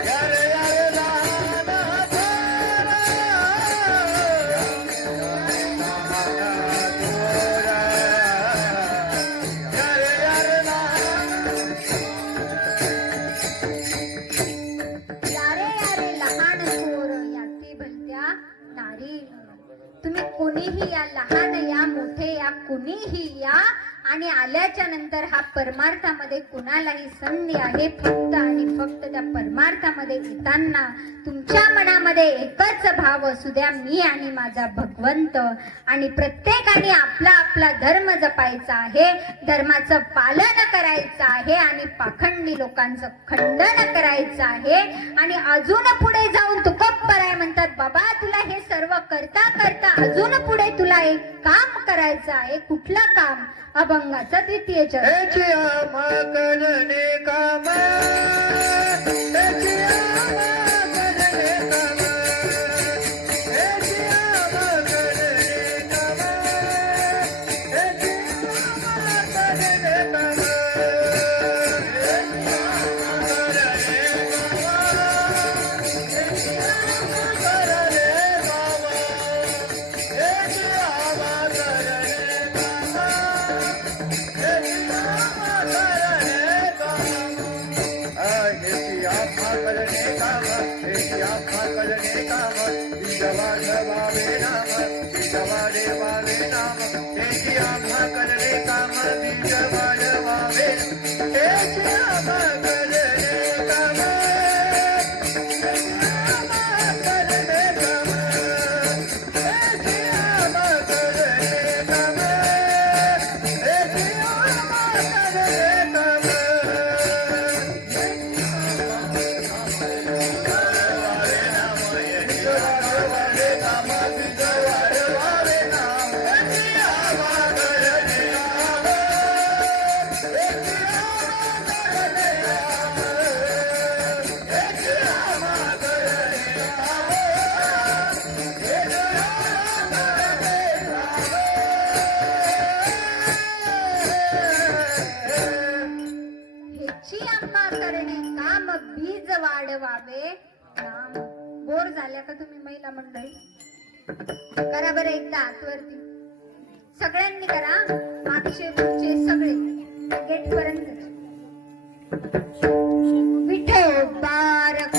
यारे यारे लहान थोरा, यारे यारे लहान यारे यारे लहान थोर, याती भलत्या नारी. तुम्ही कोणीही या, लहान या मोठे या, कुणीही या, आणि आल्याच्या नंतर हा परमार्थामध्ये कुणालाही संधी आहे. फक्त आणि फक्त त्या परमार्थामध्ये येताना तुमच्या मनामध्ये एकच भाव असू द्या, मी आणि माझा भगवंत. आणि प्रत्येकाने आपला आपला धर्म जपायचा आहे, धर्माचं पालन करायचं आहे आणि पाखंडी लोकांचं खंडन करायचं आहे. आणि अजून पुढे जाऊन तुकोबराय म्हणतात, बाबा तुला हे सर्व करता करता अजून पुढे तुला एक काम करायचं आहे. कुठलं काम? अभंगाचा 3य चरण. याची आम्हा करणे काम, याची आम्हा करणे काम, याची आम्हा करणे काम, याची आम्हा करणे काम, याची आम्हा करणे काम, याची आम्हा करणे काम, याची आम्हा करणे बीज वाढवावे नाम. बोर झाल्या का तुम्ही महिला मंडळी? करा बरं एकदा हातवरती सगळ्यांनी करा, मागचे पुढचे सगळे गेट पर्यंत. विठो बारक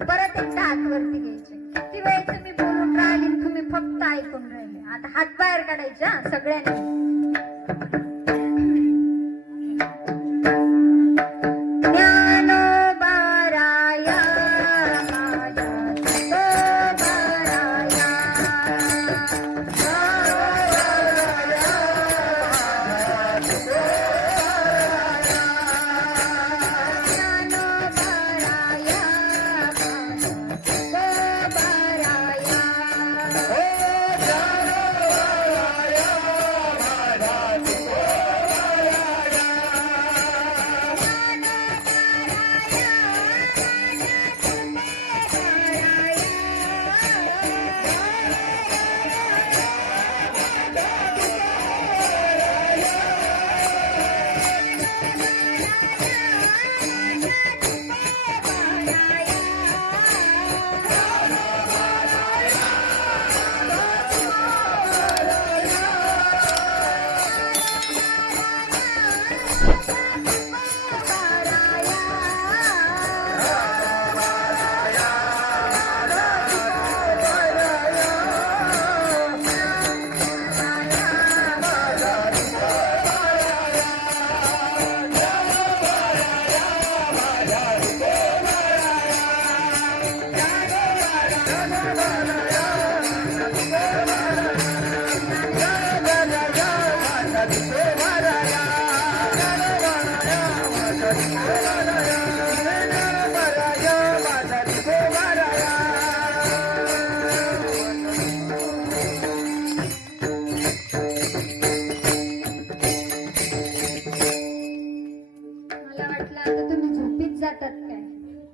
परत एकदा हातवरती घ्यायचे. किती वेळेचं मी बोलून राहिले तुम्ही फक्त ऐकून राहिले. आता हात बाहेर काढायचे हा सगळ्यांनी.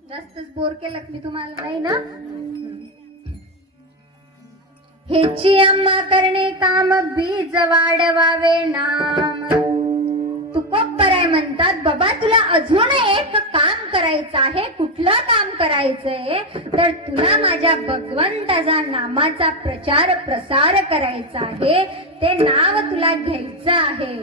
जास्तच बोर केलं मी तुम्हाला नाही ना. हेची अम्मा करणे काम बीज वाढवावे नाम. तुकोबराय म्हणतात बाबा तुला अजून एक काम करायचं आहे. कुठलं काम करायचंय तर तुला माझ्या भगवंताच्या नामाचा प्रचार प्रसार करायचा आहे. ते नाव तुला घ्यायचं आहे.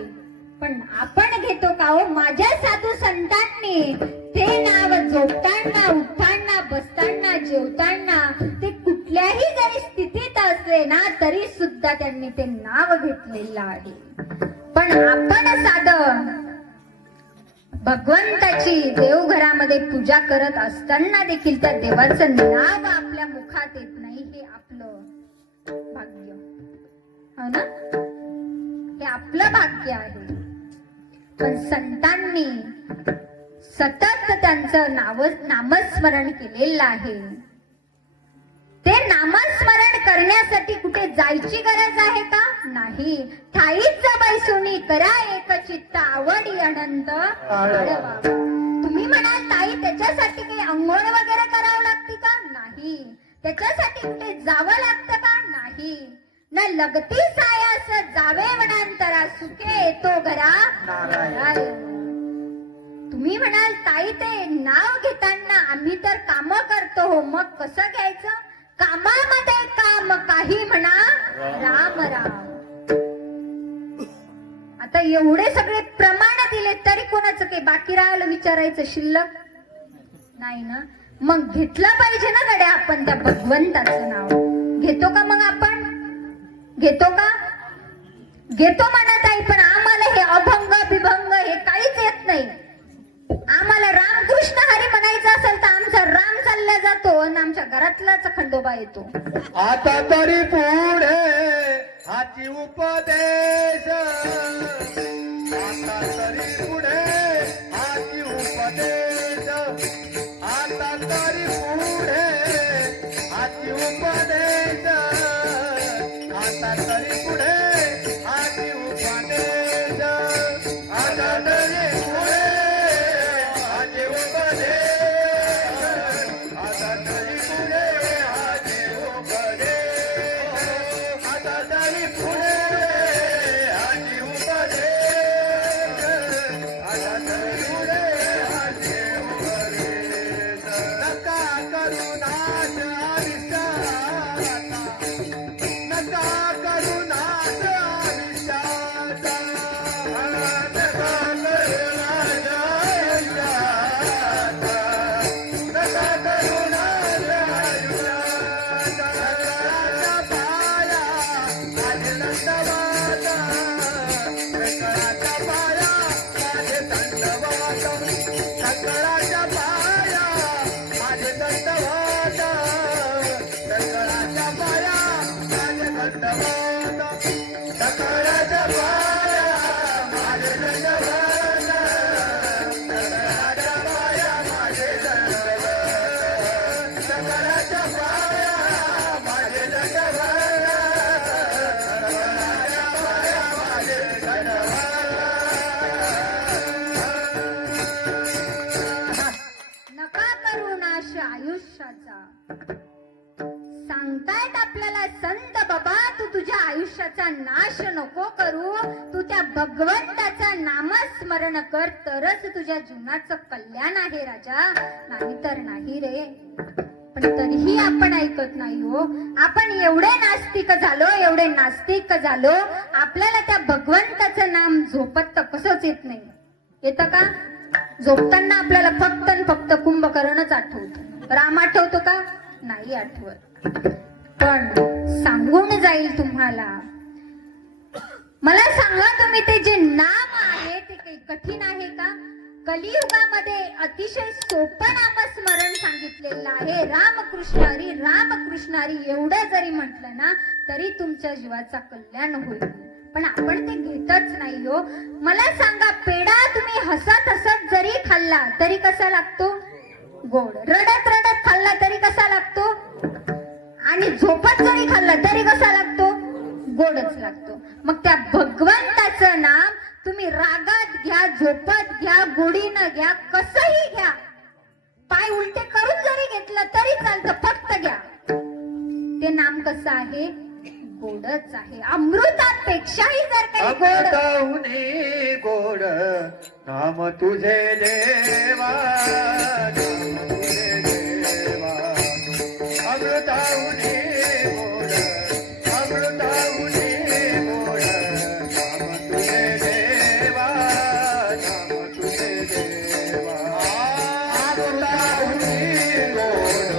पण आपण घेतो का हो? माझ्या साधू संतांनी ते नाव झोपताना उठताना बसताना जेवताना ते कुठल्याही जरी स्थितीत असले ना तरी सुद्धा त्यांनी ते नाव घेतलेलं आहे. पण आपण साधं भगवंताची देवघरामध्ये पूजा करत असताना देखील त्या देवाचं नाव आपल्या मुखात येत नाही. हे आपलं भाग्य हो ना. हे आपलं भाग्य आहे. पण संतांनी सतत त्यांचं नामस्मरण केलेलं आहे. ते नामस्मरण करण्यासाठी कुठे जायची गरज आहे का? नाही. ठाईच बैसुनी करा एक चित्त आवडी अनंत वाढवा. तुम्ही म्हणाल ताई त्याच्यासाठी काही अंघोळ वगैरे करावं लागते का? नाही. त्याच्यासाठी कुठे जावं लागतं का? नाही. न लगती सायास जावे वनांतरा सुखे येतो घरा नारायण. तुम्ही म्हणाल ताई ते नाव घेताना आम्ही तर काम करतो हो. मग कसं घ्यायचं? कामामध्ये काम काही म्हणा राम राम. आता एवढे सगळे प्रमाण दिले तरी कोणाचं काही बाकी राहिलं विचारायचं शिल्लक नाही ना. मग घेतलं पाहिजे ना गड्या आपण त्या भगवंताचं नाव. घेतो का मग आपण? घेतो का? घेतो म्हणत आहे. पण आम्हाला हे अभंग बिभंग हे काहीच येत नाही. आम्हाला रामकृष्ण हरी सांगायचं असेल तर आमचा राम चालला जातो आणि आमच्या घरातलाच खंडोबा येतो. आता तरी पुढे हाची उपदेश, आता तरी पुढे हाची उपदेश, आता तरी पुढे हाची उपदेश, आता तरी पुढे हाची उपदेश, आता तरी पुढे हाची उपदेश, आता तरी पुढे हाची उपदेश, आता तरी पुढे हाची उपदेश, आता तरी पुढे हाची उपदेश. नका करू नाश आयुष्याचा, नका करू नाश आयुष्याचा, नका करू नाश आयुष्याचा, नका करू नाश आयुष्याचा. सकळाच्या पाया माझे दंडवत, सकळाच्या पाया माझे दंडवत, सकळाच्या पाया माझे दंडवत, सकळाच्या पाया माझे दंडवत, सकळाच्या पाया माझे दंडवत, सकळाच्या पाया माझे दंडवत, सकळाच्या पाया माझे दंडवत, सकळाच्या पाया माझे दंडवत. नका करू नाश आयुष्याचा. सांगतायत आपल्याला संत बाबा, तू तुझ्या आयुष्याचा नाश नको करू, तू त्या भगवंताचा नामस्मरण कर, तरच तुझ्या जीवनाचं कल्याण आहे राजा, नाहीतर नाही रे. पण तरीही आपण ऐकत नाही हो. आपण एवढे नास्तिक झालो, एवढे नास्तिक झालो, आपल्याला त्या भगवंताचं नाम झोपत तर कसंच येत नाही. येतं का? झोपताना आपल्याला फक्त आणि फक्त कुंभकर्णच आठवतो. राम आठवतो का? नाही आठवत. पण सांगून जाईल तुम्हाला. मला सांगा, तुम्ही ते जे नाम आहे ते काही कठीण आहे का? कलियुगामध्ये अतिशय सोपं नामस्मरण सांगितलेलं आहे. रामकृष्ण हरी, रामकृष्ण हरी एवढं जरी म्हटलं ना तरी तुमच्या जीवाचा कल्याण होईल. पण आपण ते घेतच नाही हो. मला सांगा, पेढा तुम्ही हसत हसत जरी खाल्ला तरी कसा लागतो? गोड. रडत रडत खाल्ला तरी कसा लागतो? आणि झोपत जरी खाल्ला तरी कसा लागतो? गोडच लागतो. मग त्या भगवंताचं नाम तुम्ही रागात घ्या, झोपत घ्या, गोडीनं घ्या, कसंही घ्या, पाय उलटे करून जरी घेतलं तरी चालतं, फक्त घ्या. ते नाम कसं आहे? गोडच आहे. अमृतापेक्षाही जर काही गोड. अमृताहुनी गोड नाम तुझे देवा, नाम तुझे देवा. अमृताहुनी गोड, अमृताहुनी गोड नाम तुझे देवा, नाम तुझे देवा. अमृताहुनी गोड,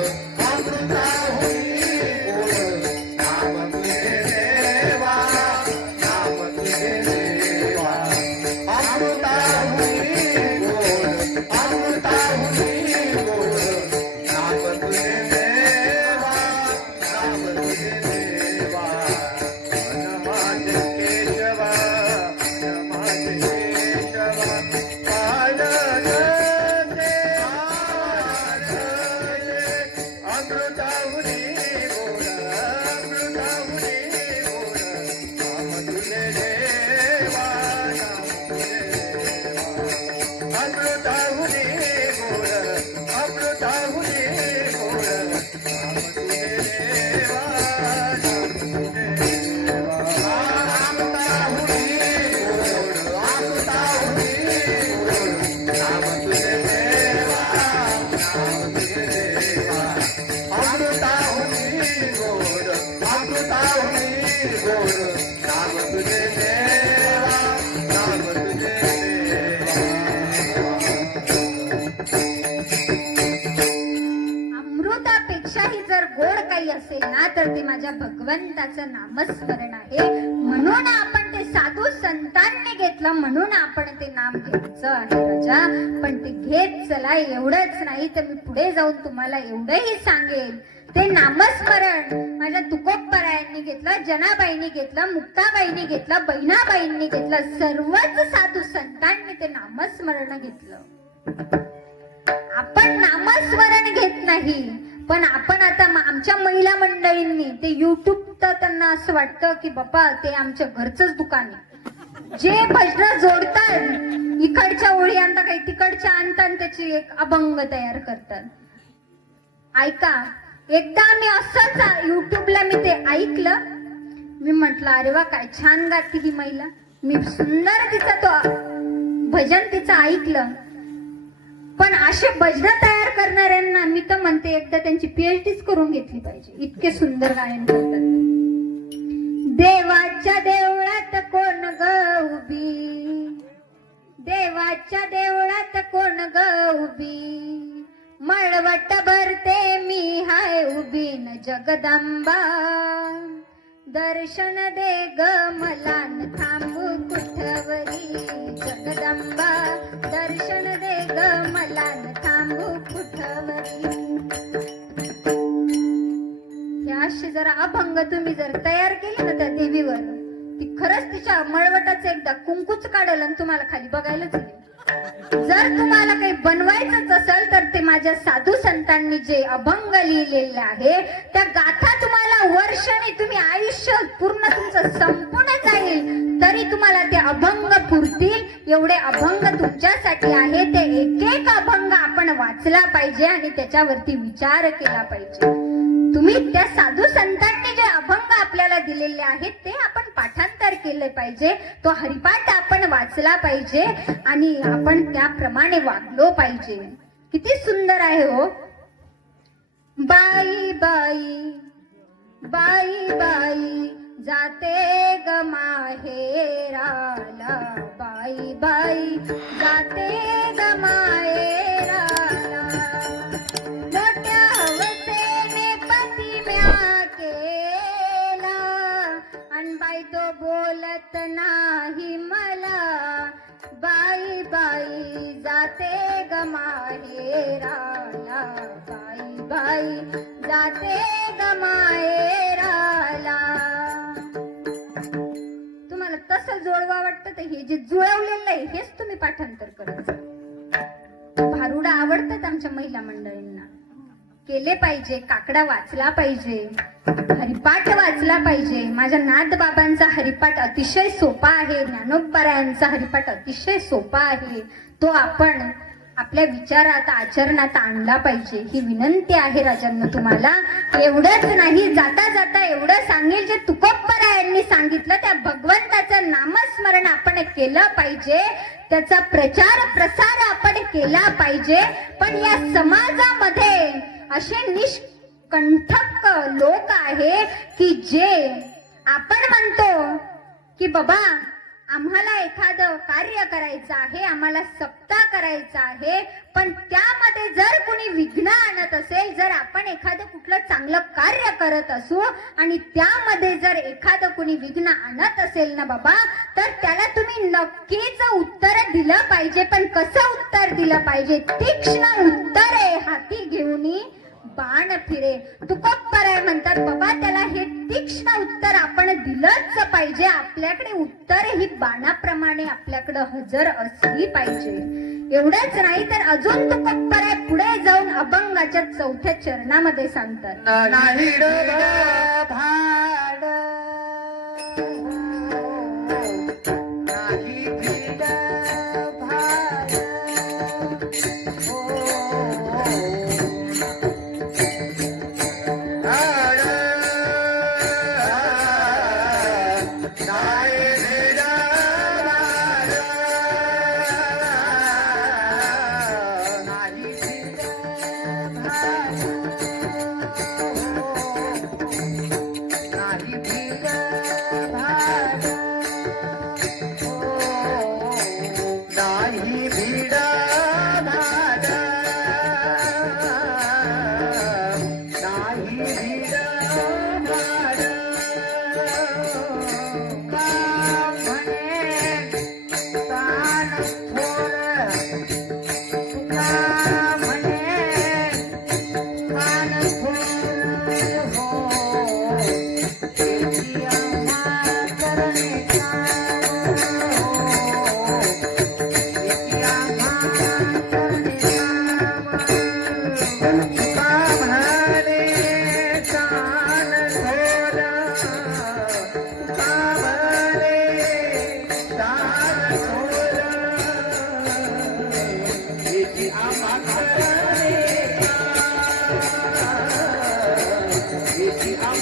अमृताहुनी गोड नाम तुझे देवा, नाम तुझे देवा. अमृताहुनी गोड, अमृताहुनी गोड नाम तुझे देवा, नाम तुझे देवा. मन माझे केशवा, मन माझे केशवा, पालने अमृताहुनी गोड, अमृताहुनी गोड नाम तुझे देवा, नाम तुझे देवा. अमृताहुनी गोड, अमृताहुनी गोड नाम तुझे देवा, नाम तुझे देवा. अमृताहुनी गोड, अमृताहुनी गोड नाम तुझे देवा, नाम तुझे देवा. अमृताहुनी गोड, अमृताहुनी गोड नाम तुझे देवा, नाम तुझे देवा. अमृतापेक्षाही जर गोड काही असेल ना तर ते माझ्या भगवंताचं नामस्मरण आहे. म्हणून आपण ते साधू संतांनी घेतलं, म्हणून आपण ते नाम घ्यायचं आहे राजा. पण ते घेत चला. एवढंच नाही तर मी पुढे जाऊन तुम्हाला एवढंही सांगेल, ते नामस्मरण माझ्या तुकोबरायांनी घेतलं, जनाबाईंनी घेतलं, मुक्ताबाईंनी घेतलं, बहिणाबाईंनी घेतलं, सर्वच साधू संतांनी ते नामस्मरण घेतलं. आपण नामस्मरण घेत नाही, पण आपण आता आमच्या महिला मंडळींनी ते युट्यूब, तर त्यांना असं वाटतं की बापा ते आमच्या घरचंच दुकान आहे. जे भजन जोडतात, इकडच्या ओळी आणता काही तिकडच्या आणतात, त्याची एक अभंग तयार करतात. ऐका, एकदा मी असंच युट्यूबला मी ते ऐकलं. मी म्हटलं अरे वा काय छान गाती ही महिला. मी सुंदर तिचा तो भजन तिचं ऐकलं. पण असे भजन तयार करणाऱ्यांना मी तर म्हणते एकदा त्यांची पीएचडीच करून घेतली पाहिजे, इतके सुंदर गायन करतात. देवाच्या देवळात कोण ग उभी, देवाच्या देवळात कोण ग उभी, मळवट भरते मी हाय उभी न जगदंबा, दर्शन दे ग मला न थांबू कुठवरी, जगदंबा दर्शन दे ग मला न थांबू कुठवरी. हे असे जरा अभंग तुम्ही जर तयार केले ना त्या देवीवर, ती खरंच तिच्या मळवटाचं एकदा कुंकूच काढल आणि तुम्हाला खाली बघायलाच येईल. जर तुम्हाला काही बनवायचंच असेल तर ते माझ्या साधू संतांनी जे अभंग लिहिलेले आहे त्या गाथा तुम्हाला वर्षाने, तुम्ही आयुष्य पूर्ण तुमचं संपूर्ण जाईल तरी तुम्हाला ते अभंग पुरतील. एवढे अभंग तुमच्यासाठी आहे. ते एक एक अभंग आपण वाचला पाहिजे आणि त्याच्यावरती विचार केला पाहिजे. तुम्ही त्या साधू संतांनी जे अभंग आपल्याला दिलेले आहेत ते आपण पाठांतर केले पाहिजे. तो हरिपाठ आपण वाचला पाहिजे आणि आपण त्याप्रमाणे वागलो पाहिजे. किती सुंदर आहे हो. बाई बाई बाई बाई जाते ग माहेराला, बाई बाई जाते ग माहेराला, मोठ्या हवसेने पती म्या केला, अन बाई तो बोलत नाही मला, बाई बाई जाते ग माहेराला, बाई बाई जाते ग माहेराला. तुम्हाला तसं जोडवा वाटतं तर हे जे जुळवलेलं आहे हेच तुम्ही पाठांतर करायचं. भारुडा आवडतात आमच्या महिला मंडळींना, केले पाहिजे. काकडा वाचला पाहिजे, हरिपाठ वाचला पाहिजे. माझ्या नाथ बाबांचा हरिपाठ अतिशय सोपा आहे, ज्ञानोबरायांचा हरिपाठ अतिशय सोपा आहे. तो आपण आपल्या विचारात आचरणात आणला पाहिजे ही विनंती आहे राजांना तुम्हाला. एवढंच नाही, जाता जाता एवढं सांगेल जे तुकोबरायांनी सांगितलं, त्या भगवंताचं नामस्मरण आपण केलं पाहिजे, त्याचा प्रचार प्रसार आपण केला पाहिजे. पण या समाजामध्ये असे निष्कंठक लोक आहे की जे आपण म्हणतो की बाबा आम्हाला एखादं कार्य करायचं आहे, आम्हाला सप्ताह करायचा आहे, पण त्यामध्ये जर कोणी विघ्न आणत असेल, जर आपण एखादं कुठलं चांगलं कार्य करत असू आणि त्यामध्ये जर एखादं कोणी विघ्न आणत असेल ना बाबा, तर त्याला तुम्ही नक्कीच उत्तर दिलं पाहिजे. पण कसं उत्तर दिलं पाहिजे? तीक्ष्ण उत्तरे हाती घेऊन बाण फिरे. तुकोबराय म्हणतात बाबा त्याला हे तीक्ष्ण उत्तर आपण दिलंच पाहिजे. आपल्याकडे उत्तर ही बाणाप्रमाणे आपल्याकडे हजर असली पाहिजे. एवढंच नाही तर अजून तुकोबराय पुढे जाऊन अभंगाच्या 4थ्या चरणामध्ये सांगतात, नाही भाड नाही भिड भाड,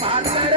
Hare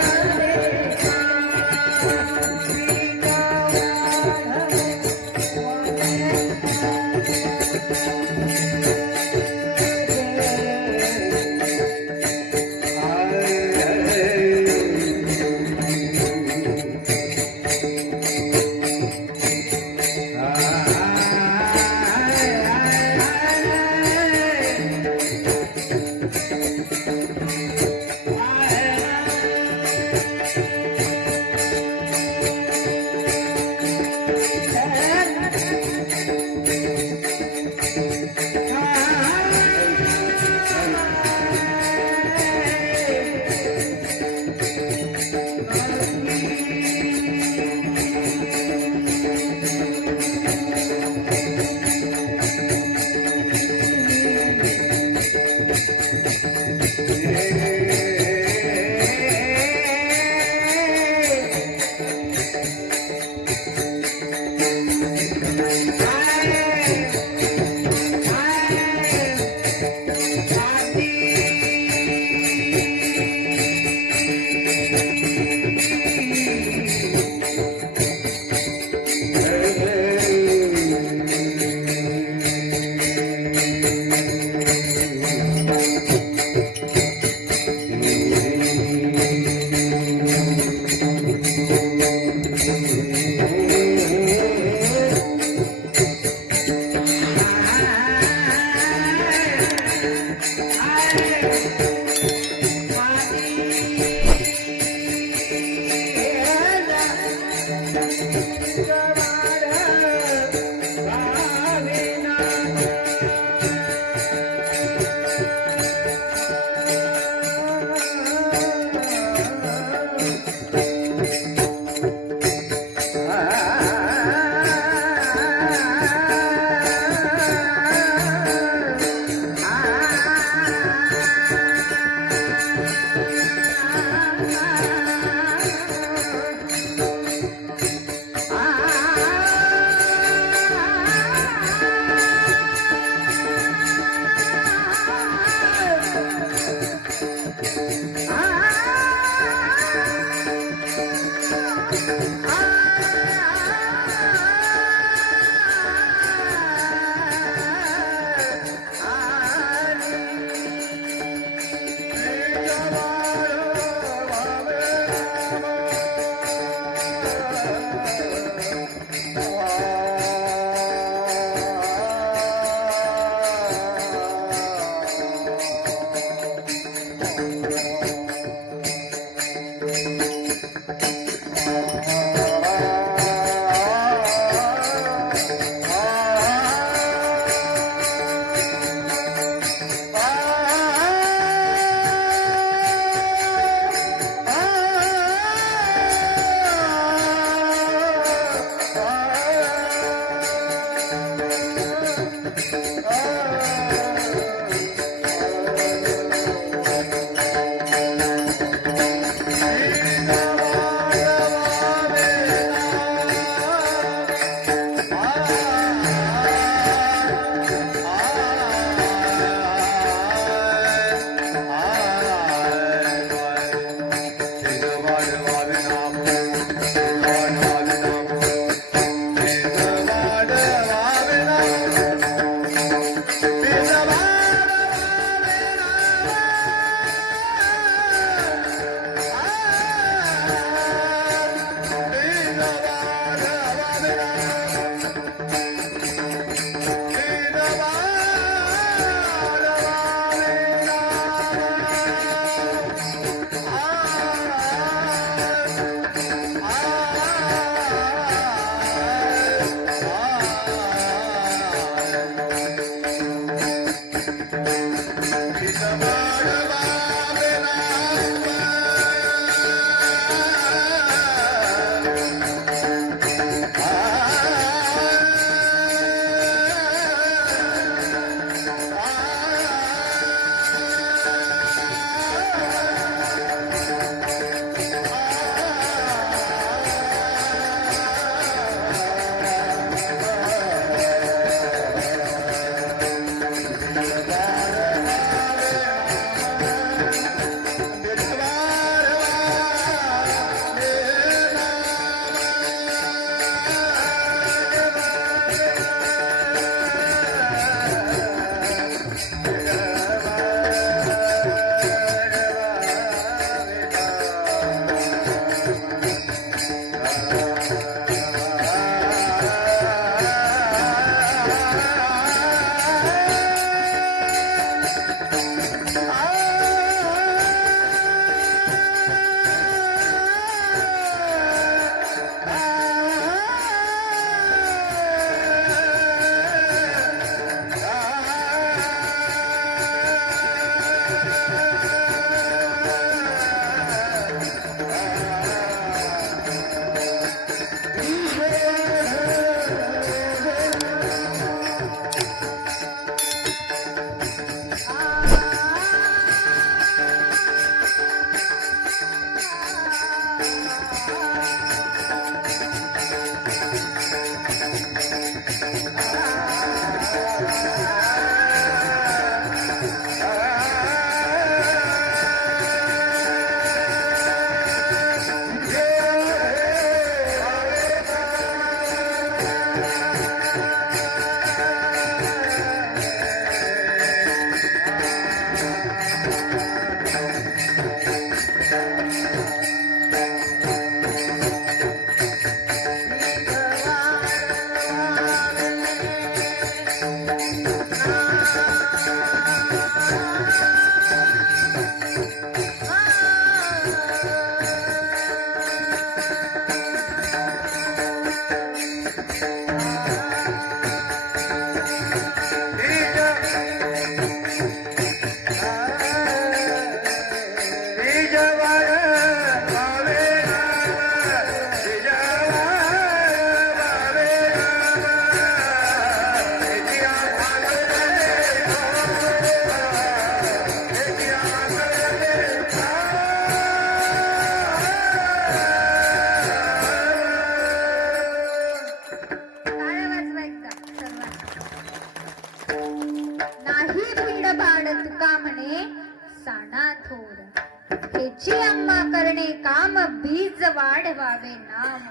काम करणे काम बीज वाढवावे नाम.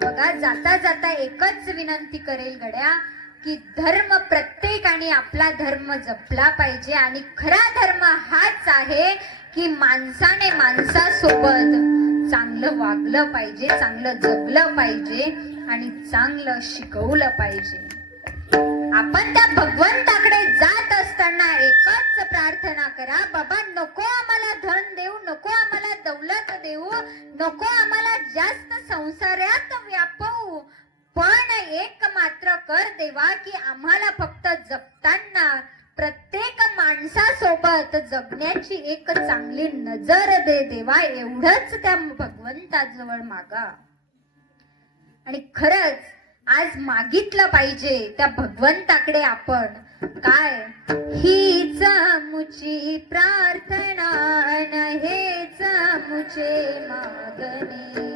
बघा जाता जाता एकच विनंती करेल गड्या की धर्म प्रत्येकाने आपला धर्म जपला पाहिजे आणि खरा धर्म हाच आहे की माणसाने माणसासोबत चांगलं वागलं पाहिजे, चांगलं जगलं पाहिजे आणि चांगलं शिकवलं पाहिजे. आपण त्या भगवंताकडे जात असताना एकच प्रार्थना करा, बाबा नको आम्हाला धन देऊ, नको आम्हाला दौलत देऊ, नको आम्हाला जास्त संसारात व्यापवू, पण एक मात्र कर देवा की आम्हाला फक्त जगताना प्रत्येक माणसासोबत जगण्याची एक चांगली नजर दे देवा. एवढंच त्या भगवंताजवळ मागा. आणि खरंच आज मागितलं पाहिजे त्या भगवंताकडे आपण काय, हीच मुची प्रार्थना न हेच मुचे मागणे,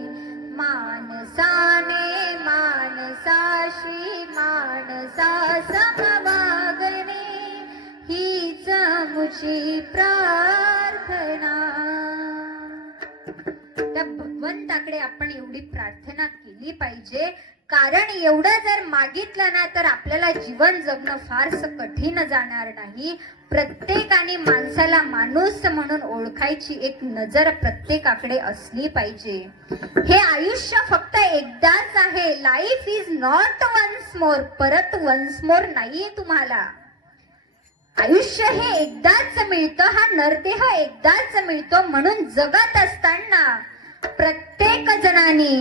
मानसाने मानसाशी मानसा समवागणे, हीच मुची प्रार्थना. त्या भगवंताकडे आपण एवढी प्रार्थना केली पाहिजे, कारण एवढं जर मागितलं ना तर आपल्याला जीवन जगणं फारसं कठीण जाणार नाही. प्रत्येकाने माणसाला माणूस म्हणून ओळखायची एक नजर प्रत्येकाकडे असली पाहिजे. हे आयुष्य फक्त एकदाच आहे. Life is not once more. परत वन्स मोर नाही तुम्हाला. आयुष्य हे एकदाच मिळतं, हा नरदेह एकदाच मिळतो. म्हणून जगत असताना प्रत्येक जणांनी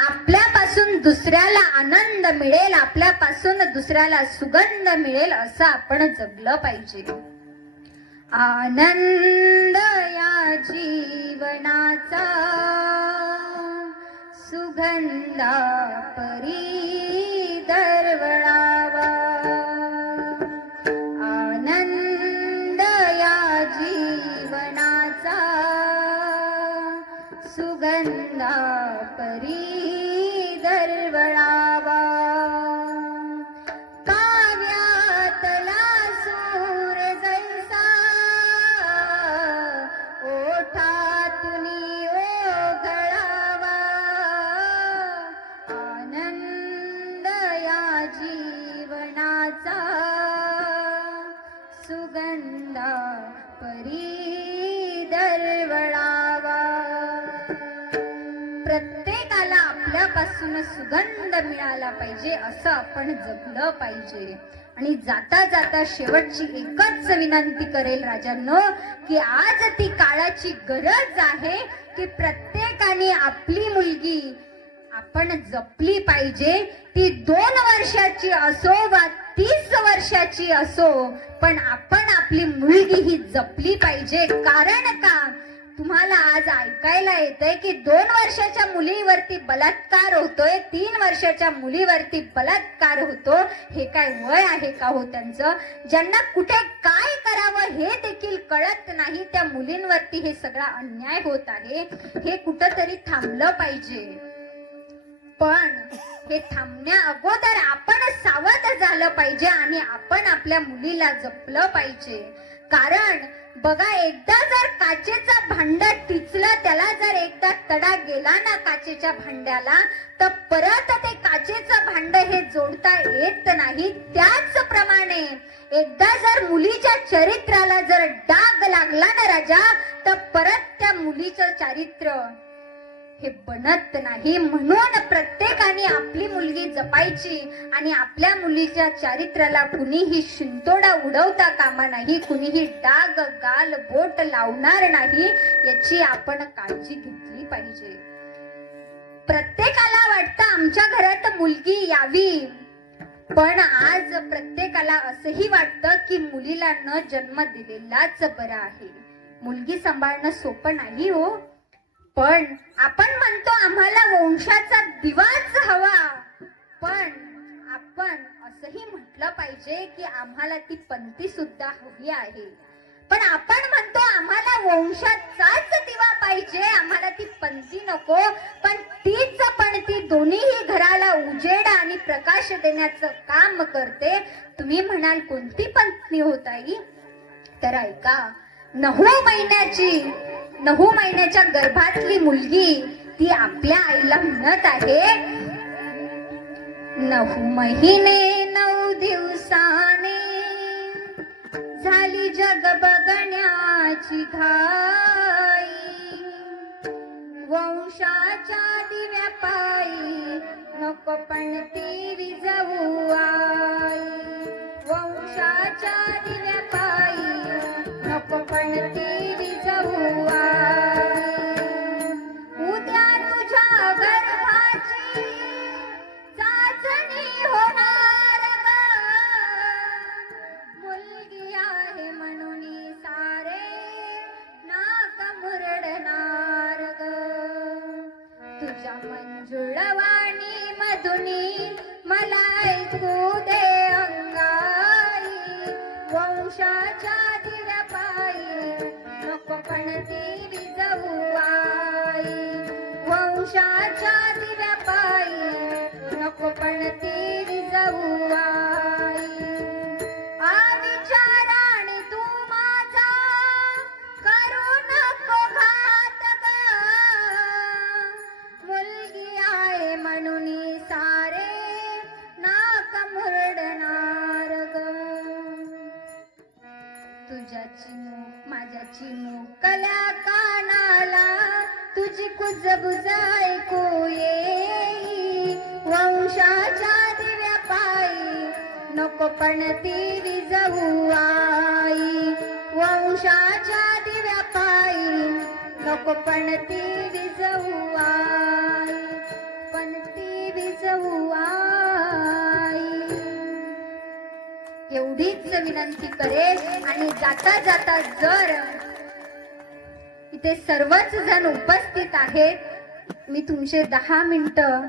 आपल्यापासून दुसऱ्याला आनंद मिळेल, आपल्यापासून दुसऱ्याला सुगंध मिळेल असं आपण जगलं पाहिजे. आनंद या जीवनाचा सुगंधा परी दरवळावा, आनंद या जीवनाचा सुगंधा परी दरवळावा. काव्यातला सूर जैसा ओठातुनी ओघळावा, आनंद या जीवनाचा सुगंधा परी दरवळावा. प्रत्येकाला आपल्यापासून सुगंध मिळाला पाहिजे असं आपण जगलं पाहिजे. आणि जाता जाता शेवटची एकच विनंती करेल राजांनो की आज ती काळाची गरज आहे की प्रत्येकाने आपली मुलगी आपण जपली पाहिजे. ती 2 वर्षाची असो वा 30 वर्षाची असो, पण आपण आपली मुलगी ही जपली पाहिजे. कारण का, तुम्हाला आज ऐकायला येतंय की 2 वर्षाच्या मुलीवरती बलात्कार होतोय, 3 वर्षाच्या मुलीवरती बलात्कार होतो. हे काय वय आहे का हो त्यांचं? ज्यांना कुठे काय करावं हे देखील कळत नाही, त्या मुलींवरती हे सगळा अन्याय होत आहे. हे कुठंतरी थांबलं पाहिजे. पण हे थांबण्या अगोदर आपण सावध झालं पाहिजे आणि आपण आपल्या मुलीला जपलं पाहिजे. कारण बघा, एकदा जर काचेचं भांड टिचलं, त्याला जर एकदा तडा गेला ना काचेच्या भांड्याला, तर परत ते काचेचं भांड हे जोडता येत नाही. त्याचप्रमाणे एकदा जर मुलीच्या चरित्राला जर डाग लागला ना राजा, तर परत त्या मुलीचं चारित्र्य हे बनत नाही. म्हणून प्रत्येकाने आपली मुलगी जपायची आणि आपल्या मुलीच्या चारित्र्याला कुणीही शिंतोडा उडवता कामा नाही, कुणीही डाग गाल बोट लावणार नाही याची आपण काळजी घेतली पाहिजे. प्रत्येकाला वाटतं आमच्या घरात मुलगी यावी, पण आज प्रत्येकाला असंही वाटतं की मुलीला न जन्म दिलेलाच बरा आहे. मुलगी सांभाळणं सोपं नाही हो. पण आपण म्हणतो आम्हाला वंशाचा दिवाच हवा, पण आपण असंही म्हटलं पाहिजे की आम्हाला ती पंथी सुद्धा हवी आहे. पण आपण म्हणतो आम्हाला वंशाचाच दिवा पाहिजे, आम्हाला ती पंथी नको. पण तीच पणती दोन्हीही घराला उजेड आणि प्रकाश देण्याचं काम करते. तुम्ही म्हणाल कोणती पत्नी होत आई? तर ऐका, 9 महिन्याच्या गर्भातली मुलगी ती आपल्या आईला म्हणत आहे, 9 महिने 9 दिवसाने झाली जग बघण्याची घाई, वंशाच्या दिव्यापायी नको पण ती विझवू आई, वंशाच्या दिव्यापायी नको पण ती विझवू आई. उद्या तुझ्या गर्भाची चाचणी होणार ग, मुलगी आहे म्हणून सारे नाक मुरडणार ग. तुझ्या मंजुळवाणी मधुनी मला ऐकू दे अंगाई, वंशाच्या दिव्यापायी नको पण ती विझवू आई, वंशाच्या दिव्यापायी नको पण ती विझवू आई. विचाराने तू माझा करू नको घात ग, मुलगी आहे म्हणून सारे नाक मुरडणार ग. तुझ्या चिमू माझ्या चिमुकल्या कानाला तुझी कुजबुज ऐकू येई, वंशाच्या दिव्यापायी नको पण ती विझवू आई, वंशाच्या दिव्यापायी नको पण ती विझवू आई, पण ती विझवू आई. एवढीच विनंती करेल. आणि जाता जाता जर इथे सर्वच जण उपस्थित आहेत, मी तुमचे 10 मिनिटं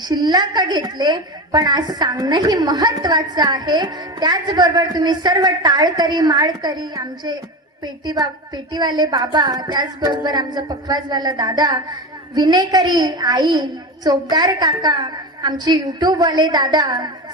शिल्लक घेतले, पण आज सांगणंही महत्वाचं आहे. त्याचबरोबर तुम्ही सर्व टाळकरी माळकरी, आमचे पेटीवाले बाबा, त्याचबरोबर आमचा पखवाजवाला दादा, विनेकरी आई, चोपदार काका, आमचे युट्यूबवाले दादा,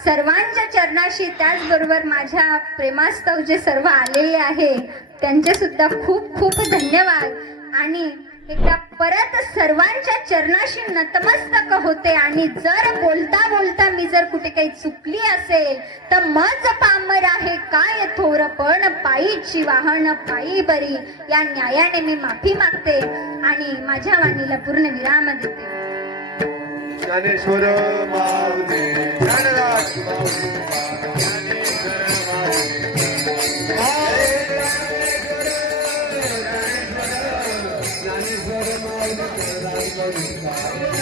सर्वांच्या चरणाशी, त्याचबरोबर माझ्या प्रेमास्तव जे सर्व आलेले आहे त्यांचे सुद्धा खूप खूप धन्यवाद. आणि एकदा परत सर्वांच्या चरणाशी नतमस्तक होते. आणि जर बोलता बोलता मी जर कुठे काही चुकली असेल तर मज पामर आहे काय थोरपण, पायीची वाहन पायी बरी, या न्यायाने मी माफी मागते आणि माझ्या वाणीला पूर्ण विराम देते. ज्ञानेश्वर माऊली ज्ञानराज माऊली ज्ञानेश्वर माऊली ज्ञानेश्वर माऊली